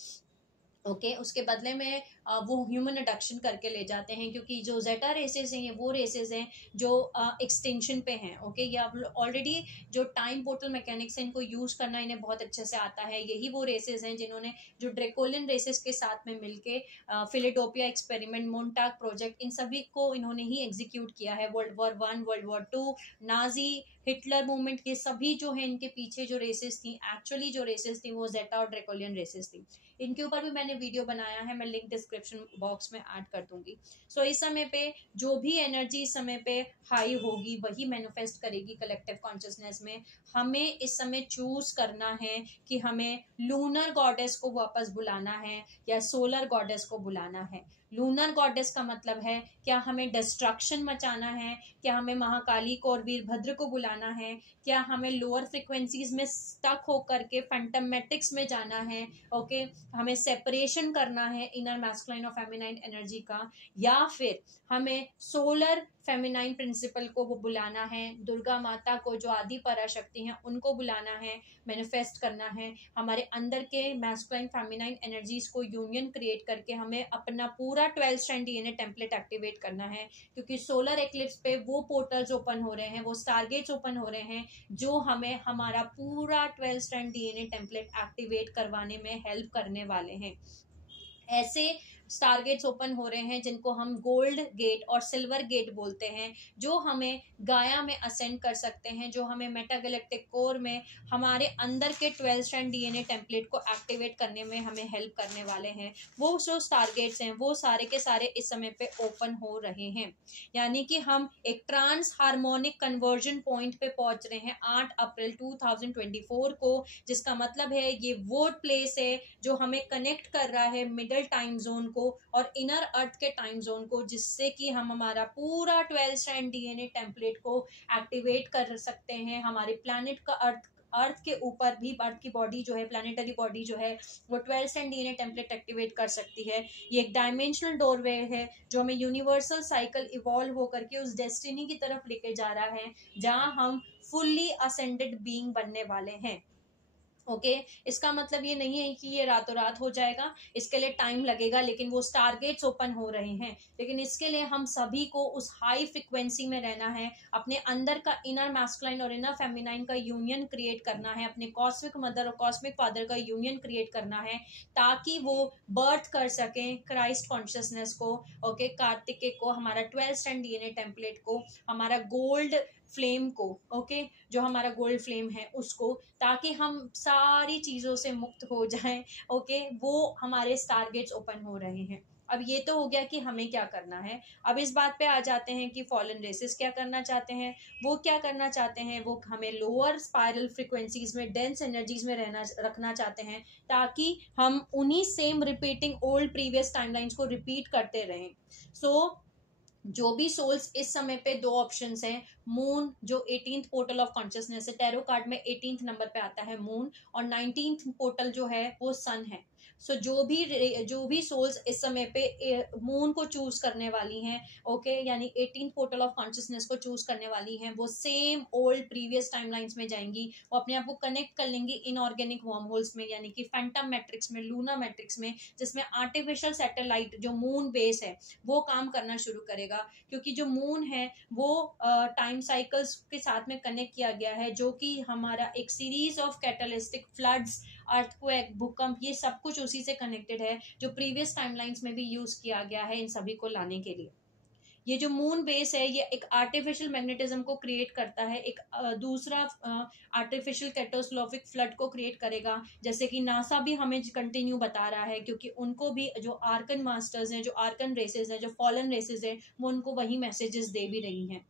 उसके बदले में वो ह्यूमन अडक्शन करके ले जाते हैं, क्योंकि जो जेटा रेसेस हैं ये वो रेसेस हैं जो एक्सटेंशन पे हैं। ये ऑलरेडी जो टाइम पोर्टल मैकेनिक्स है, इनको यूज करना इन्हें बहुत अच्छे से आता है। यही वो रेसेस हैं जिन्होंने जो ड्रेकोलियन रेसेस के साथ में मिलके फिलाडेल्फिया एक्सपेरिमेंट, मोन्टाग प्रोजेक्ट, इन सभी को इन्होंने ही एग्जीक्यूट किया है। World war 1, world war 2, Nazi, Hitler movement, के सभी जो है इनके पीछे जो रेसेस थी, एक्चुअली जो रेसेस थी वो जेटा और ड्रेकोलियन रेसेस थी। इनके ऊपर भी मैंने वीडियो बनाया है, मैं लिंक डिस्क्रिप्शन बॉक्स में ऐड कर दूंगी। सो इस समय पे जो भी एनर्जी इस समय पे हाई होगी वही मैनिफेस्ट करेगी कलेक्टिव कॉन्शियसनेस में। हमें इस समय चूज करना है कि हमें लूनर गॉडेस को वापस बुलाना है या सोलर गॉडेस को बुलाना है। लूनर गॉडेस का मतलब है क्या हमें डिस्ट्रक्शन मचाना है, क्या हमें महाकाली को और वीरभद्र को बुलाना है, क्या हमें लोअर फ्रिक्वेंसीज में स्टक होकर के फैंटम मैट्रिक्स में जाना है, हमें सेपरेशन करना है इनर मैस्कुलाइन और फेमिनाइन एनर्जी का, या फिर हमें सोलर फेमिनाइन प्रिंसिपल को वो बुलाना है, दुर्गा माता को जो आदि पराशक्ति हैं उनको बुलाना है, मैनिफेस्ट करना है, हमारे अंदर के मैस्कुलाइन फेमिनाइन एनर्जीज को यूनियन क्रिएट करके हमें अपना पूरा 12 स्ट्रैंड डीएनए टेम्पलेट एक्टिवेट करना है। क्योंकि सोलर एक्लिप्स पे वो पोर्टल्स ओपन हो रहे हैं, वो स्टारगेट्स ओपन हो रहे हैं जो हमें हमारा पूरा 12 स्ट्रैंड डीएनए टेम्पलेट एक्टिवेट करवाने में हेल्प करने वाले हैं। ऐसे स्टारगेट्स ओपन हो रहे हैं जिनको हम गोल्ड गेट और सिल्वर गेट बोलते हैं, जो हमें गाया में असेंड कर सकते हैं, जो हमें मेटागैलेक्टिक कोर में हमारे अंदर के 12 स्ट्रैंड डीएनए टेम्पलेट को एक्टिवेट करने में हमें हेल्प करने वाले हैं। वो जो स्टारगेट्स हैं वो सारे के सारे इस समय पे ओपन हो रहे हैं, यानी कि हम एक ट्रांस हार्मोनिक कन्वर्जन पॉइंट पे पहुंच रहे हैं 8 अप्रैल 2024 को, जिसका मतलब है ये वो प्लेस है जो हमें कनेक्ट कर रहा है मिडल टाइम जोन को और इनर अर्थ के टाइम जोन को, जिससे कि हम हमारा पूरा 12 स्ट्रैंड डीएनए टेम्पलेट को एक्टिवेट कर सकते हैं, हमारे प्लैनेट का अर्थ अर्थ के ऊपर भी अर्थ की बॉडी जो है, प्लानिटरी बॉडी जो है, वो 12 स्टैंड डीएनए टेम्पलेट एक्टिवेट कर सकती है। ये एक डायमेंशनल डोरवे है जो हमें यूनिवर्सल साइकिल इवॉल्व होकर के उस डेस्टिनी की तरफ लेके जा रहा है जहां हम फुल्ली असेंडेड बीइंग बनने वाले हैं। ओके इसका मतलब ये नहीं है कि ये रातों रात हो जाएगा, इसके लिए टाइम लगेगा, लेकिन वो स्टारगेट्स ओपन हो रहे हैं। लेकिन इसके लिए हम सभी को उस हाई फ्रिक्वेंसी में रहना है, अपने अंदर का इनर मैस्कुलाइन और इनर फेमिनाइन का यूनियन क्रिएट करना है, अपने कॉस्मिक मदर और कॉस्मिक फादर का यूनियन क्रिएट करना है, ताकि वो बर्थ कर सकें क्राइस्ट कॉन्शियसनेस को। ओके कार्तिकेय को, हमारा 12 स्टैंड डीएनए टेम्पलेट को, हमारा गोल्ड फ्लेम को, ओके जो हमारा गोल्ड फ्लेम है उसको, ताकि हम सारी चीजों से मुक्त हो जाएं। ओके वो हमारे टारगेट्स ओपन हो रहे हैं। अब ये तो हो गया कि हमें क्या करना है। अब इस बात पे आ जाते हैं कि फॉलन रेसेस क्या करना चाहते हैं। वो क्या करना चाहते हैं, वो हमें लोअर स्पाइरल फ्रिक्वेंसीज में, डेंस एनर्जीज में रखना चाहते हैं, ताकि हम उन्हीं same repeating old previous timelines को रिपीट करते रहें। सो जो भी सोल्स इस समय पे दो ऑप्शंस हैं, मून जो 18th पोर्टल ऑफ कॉन्शियसनेस है, टैरो कार्ड में 18th नंबर पे आता है मून, और 19th पोर्टल जो है वो सन है। सो जो भी सोल्स इस समय पे मून को चूज करने वाली हैं, ओके यानी 18th पोर्टल ऑफ कॉन्शियसनेस को चूज करने वाली हैं, वो सेम ओल्ड प्रीवियस टाइमलाइंस में जाएंगी। वो अपने आप को कनेक्ट कर लेंगी इनऑर्गेनिक वर्म होल्स में, यानी कि फैंटम मैट्रिक्स में, लूना मैट्रिक्स में, जिसमें आर्टिफिशियल सैटेलाइट जो मून बेस है वो काम करना शुरू करेगा। क्योंकि जो मून है वो टाइम साइकिल्स के साथ में कनेक्ट किया गया है, जो कि हमारा एक series of catalytic floods, earthquake, भूकंप, ये सब कुछ उसी से कनेक्टेड है, जो प्रीवियस टाइमलाइंस में भी यूज किया गया है इन सभी को लाने के लिए। ये जो मून बेस है ये एक आर्टिफिशियल मैग्नेटिज्म को क्रिएट करता है, एक दूसरा आर्टिफिशियल कैटास्ट्रोफिक फ्लड को क्रिएट करेगा, जैसे कि नासा भी हमें कंटिन्यू बता रहा है, क्योंकि उनको भी जो आर्कन मास्टर्स हैं, जो आर्कन रेसेस हैं, जो फॉलन रेसेस हैं, वो उनको वही मैसेजेस दे भी रही हैं।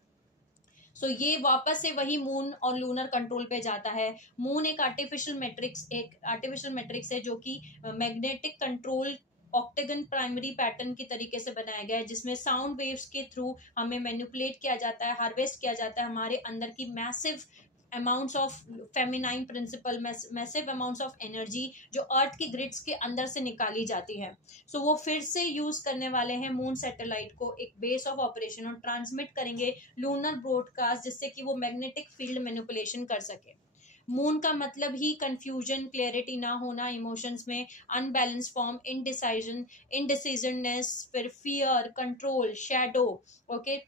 सो ये वापस से वही मून और लूनर कंट्रोल पे जाता है। मून एक आर्टिफिशियल मैट्रिक्स है जो कि मैग्नेटिक कंट्रोल ऑक्टेगन प्राइमरी पैटर्न की तरीके से बनाया गया है, जिसमें साउंड वेव्स के थ्रू हमें मैनिपुलेट किया जाता है, हार्वेस्ट किया जाता है हमारे अंदर की massive amounts of feminine principle, massive amounts of energy जो अर्थ की ग्रिड्स के अंदर से निकाली जाती है। सो वो फिर से यूज करने वाले हैं मून सैटेलाइट को एक बेस ऑफ ऑपरेशन, और ट्रांसमिट करेंगे लूनर ब्रॉडकास्ट, जिससे कि वो मैग्नेटिक फील्ड मैनिपुलेशन कर सके। मून का मतलब ही कंफ्यूजन, क्लैरिटी ना होना, इमोशंस में अनबैलेंस फॉर्म, इनडिसीजननेस, फिर fear, control, shadow, okay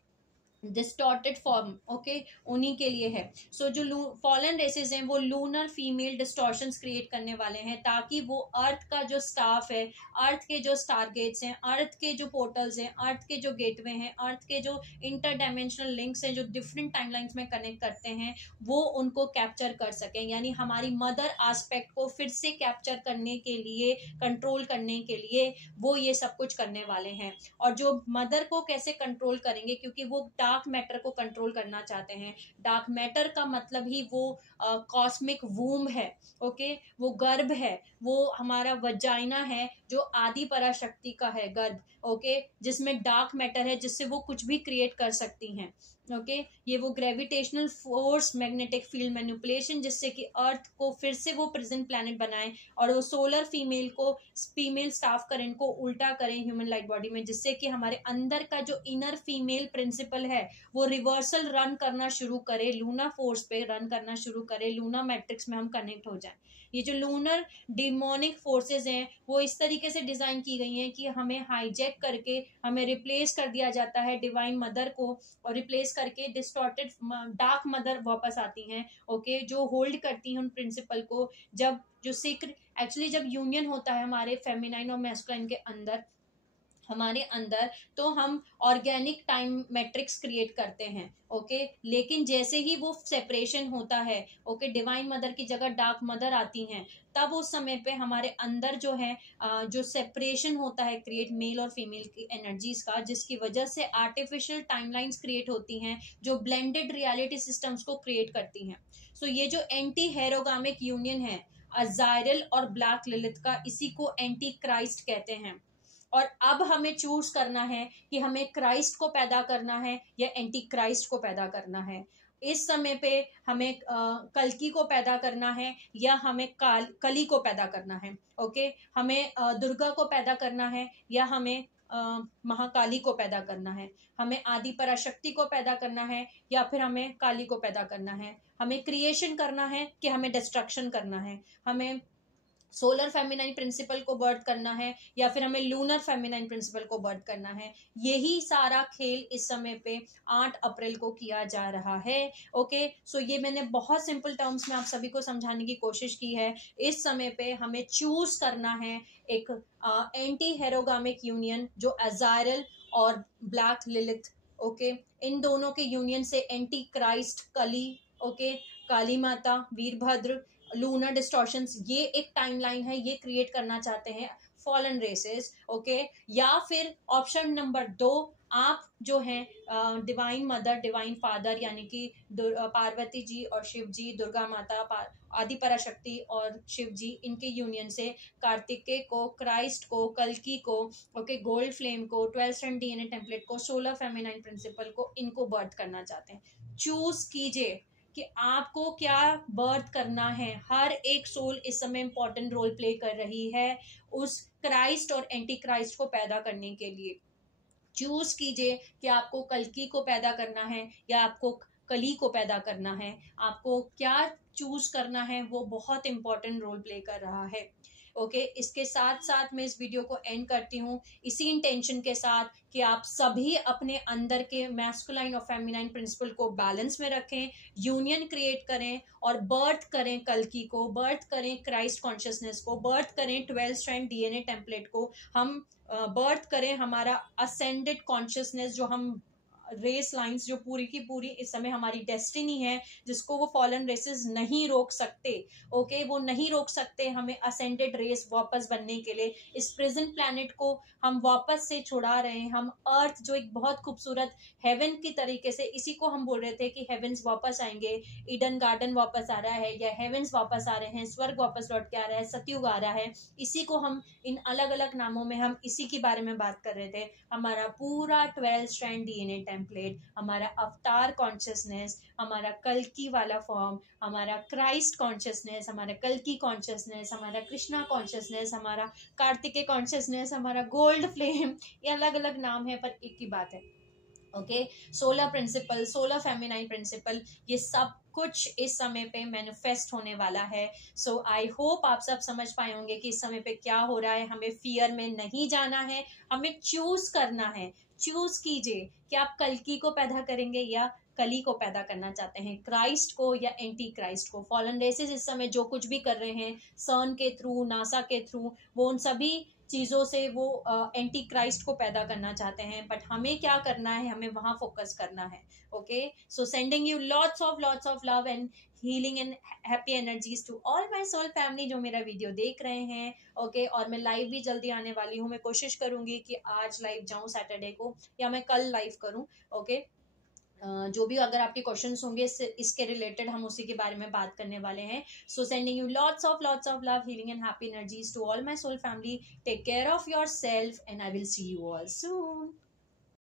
distorted form, okay उन्हीं के लिए है। सो जो फॉलन रेसेस हैं वो लूनर फीमेल डिस्टॉर्शंस क्रिएट करने वाले हैं, ताकि वो अर्थ का जो स्टाफ है, अर्थ के जो स्टारगेट्स हैं, अर्थ के जो पोर्टल्स हैं, अर्थ के जो गेटवे हैं, अर्थ के जो इंटर डायमेंशनल लिंक्स हैं जो डिफरेंट टाइमलाइंस में कनेक्ट करते हैं, वो उनको कैप्चर कर सकें। यानी हमारी मदर आस्पेक्ट को फिर से कैप्चर करने के लिए, कंट्रोल करने के लिए वो ये सब कुछ करने वाले हैं। और जो मदर को कैसे कंट्रोल करेंगे, क्योंकि वो डार्क मैटर को कंट्रोल करना चाहते हैं। डार्क मैटर का मतलब ही वो कॉस्मिक वूम है, ओके वो गर्भ है, वो हमारा वजाइना है जो आदि पराशक्ति का है गर्भ, ओके जिसमें डार्क मैटर है, जिससे वो कुछ भी क्रिएट कर सकती हैं। ओके ये वो gravitational force, magnetic field manipulation, जिससे कि अर्थ को फिर से वो प्रेजेंट प्लैनेट बनाए, और वो सोलर फीमेल स्टाफ करंट को उल्टा करें ह्यूमन लाइट बॉडी में, जिससे कि हमारे अंदर का जो इनर फीमेल प्रिंसिपल है वो रिवर्सल रन करना शुरू करे, लूना फोर्स पे रन करना शुरू करे, लूना मैट्रिक्स में हम कनेक्ट हो जाए। ये जो लूनर डिमोनिक फोर्सेस हैं वो इस तरीके से डिजाइन की गई हैं कि हमें हाईजैक करके हमें रिप्लेस कर दिया जाता है डिवाइन मदर को, और रिप्लेस करके डिस्टॉर्टेड डार्क मदर वापस आती हैं, ओके जो होल्ड करती हैं उन प्रिंसिपल को। जब जो सीक्रेट एक्चुअली जब यूनियन होता है हमारे फेमिनाइन और मैस्कुलाइन के अंदर, हमारे अंदर, तो हम ऑर्गेनिक टाइम मैट्रिक्स क्रिएट करते हैं, ओके लेकिन जैसे ही वो सेपरेशन होता है, ओके डिवाइन मदर की जगह डार्क मदर आती हैं, तब उस समय पे हमारे अंदर जो है जो सेपरेशन होता है क्रिएट मेल और फीमेल की एनर्जीज का, जिसकी वजह से आर्टिफिशियल टाइमलाइंस क्रिएट होती हैं जो ब्लेंडेड रियलिटी सिस्टम्स को क्रिएट करती हैं। सो ये जो एंटी हेरोगामिक यूनियन है अजायरल और ब्लैक लिलिथ का, इसी को एंटी क्राइस्ट कहते हैं। और अब हमें चूज करना है कि हमें क्राइस्ट को पैदा करना है या एंटी क्राइस्ट को पैदा करना है। इस समय पे हमें कल्कि को पैदा करना है या हमें कली को पैदा करना है। ओके, हमें दुर्गा को पैदा करना है या हमें महाकाली को पैदा करना है, हमें आदि पराशक्ति को पैदा करना है या फिर हमें काली को पैदा करना है, हमें क्रिएशन करना है कि हमें डिस्ट्रक्शन करना है, हमें सोलर फेमिनाइन प्रिंसिपल को बर्थ करना है या फिर हमें लूनर फेमिनाइन प्रिंसिपल को बर्थ करना है। यही सारा खेल इस समय पे 8 अप्रैल को किया जा रहा है। ओके, सो ये मैंने बहुत सिंपल टर्म्स में आप सभी को समझाने की कोशिश की है। इस समय पे हमें चूज करना है एक एंटी हेरोगामिक यूनियन जो अजायरल और ब्लैक लिलिथ, ओके, इन दोनों के यूनियन से एंटी क्राइस्ट कली, ओके, काली माता, वीरभद्र, लूनर डिस्टॉर्शंस, ये एक टाइमलाइन है, ये क्रिएट करना चाहते हैं फॉलन रेसेस। ओके, या फिर ऑप्शन नंबर 2, आप जो हैं डिवाइन मदर, डिवाइन फादर यानी कि पार्वती जी और शिव जी, दुर्गा माता, आदि पराशक्ति और शिव जी, इनके यूनियन से कार्तिकेय को, क्राइस्ट को, कल्कि को, ओके, गोल्ड फ्लेम को, 12 स्ट्रैंड डीएनए टेम्पलेट को, सोलर फेमिनाइन प्रिंसिपल को, इनको बर्थ करना चाहते हैं। चूज कीजिए कि आपको क्या बर्थ करना है। हर एक सोल इस समय इंपॉर्टेंट रोल प्ले कर रही है उस क्राइस्ट और एंटी क्राइस्ट को पैदा करने के लिए। चूज कीजिए कि आपको कल्कि को पैदा करना है या आपको कली को पैदा करना है। आपको क्या चूज करना है वो बहुत इंपॉर्टेंट रोल प्ले कर रहा है। ओके, इसके साथ साथ मैं इस वीडियो को एंड करती हूँ इसी इंटेंशन के साथ कि आप सभी अपने अंदर के मैस्कुलाइन और फेमिनाइन प्रिंसिपल को बैलेंस में रखें, यूनियन क्रिएट करें और बर्थ करें कल्कि को, बर्थ करें क्राइस्ट कॉन्शियसनेस को, बर्थ करें 12 स्ट्रैंड डीएनए टेम्पलेट को, हम बर्थ करें हमारा असेंडेड कॉन्शियसनेस, जो हम रेस लाइंस जो पूरी की पूरी इस समय हमारी डेस्टिनी है, जिसको वो फॉलन रेसेस नहीं रोक सकते। ओके, वो नहीं रोक सकते हमें असेंडेड रेस वापस बनने के लिए। इस प्रेजेंट प्लैनेट को हम वापस से छुड़ा रहे हैं। हम अर्थ जो एक बहुत खूबसूरत हेवन की तरीके से, इसी को हम बोल रहे थे कि हेवंस वापस आएंगे, ईडन गार्डन वापस आ रहा है या हेवंस वापस आ रहे हैं, स्वर्ग वापस लौट के आ रहा है, सतयुग आ रहा है। इसी को हम इन अलग अलग नामों में हम इसी के बारे में बात कर रहे थे। हमारा पूरा 12 स्ट्रैंड डीएनए टेम्पलेट, हमारा अवतार कॉन्शियसनेस, हमारा कल्कि वाला फॉर्म, हमारा क्राइस्ट कॉन्शियसनेस, हमारा कल्कि कॉन्शियसनेस, हमारा कृष्णा कॉन्शियसनेस, हमारा कार्तिकेय कॉन्शियसनेस, हमारा गोल्ड फ्लेम, ये अलग अलग नाम है पर एक ही बात है। Okay, solar principle, solar feminine principle, ये सब कुछ इस समय पे मैनिफेस्ट होने वाला है। सो आई होप आप सब समझ पाए होंगे कि इस समय पे क्या हो रहा है। हमें फियर में नहीं जाना है, हमें चूज करना है। चूज कीजिए कि आप कल्कि को पैदा करेंगे या कली को पैदा करना चाहते हैं, क्राइस्ट को या एंटी क्राइस्ट को। फॉलन रेसेस इस समय जो कुछ भी कर रहे हैं सर्न के थ्रू, नासा के थ्रू, वो उन सभी चीजों से वो एंटी क्राइस्ट को पैदा करना चाहते हैं, बट हमें क्या करना है, हमें वहां फोकस करना है। Okay, so sending you lots of love and healing and happy energies to all my soul family जो मेरा वीडियो देख रहे हैं। ओके, और मैं लाइव भी जल्दी आने वाली हूँ। मैं कोशिश करूंगी कि आज लाइव जाऊं सैटरडे को या मैं कल लाइव करूं। ओके, जो भी अगर आपके क्वेश्चंस होंगे इसके रिलेटेड हम उसी के बारे में बात करने वाले हैं। So sending you lots of love, healing and happy energies to all my soul family. Take care of yourself and I will see you all soon.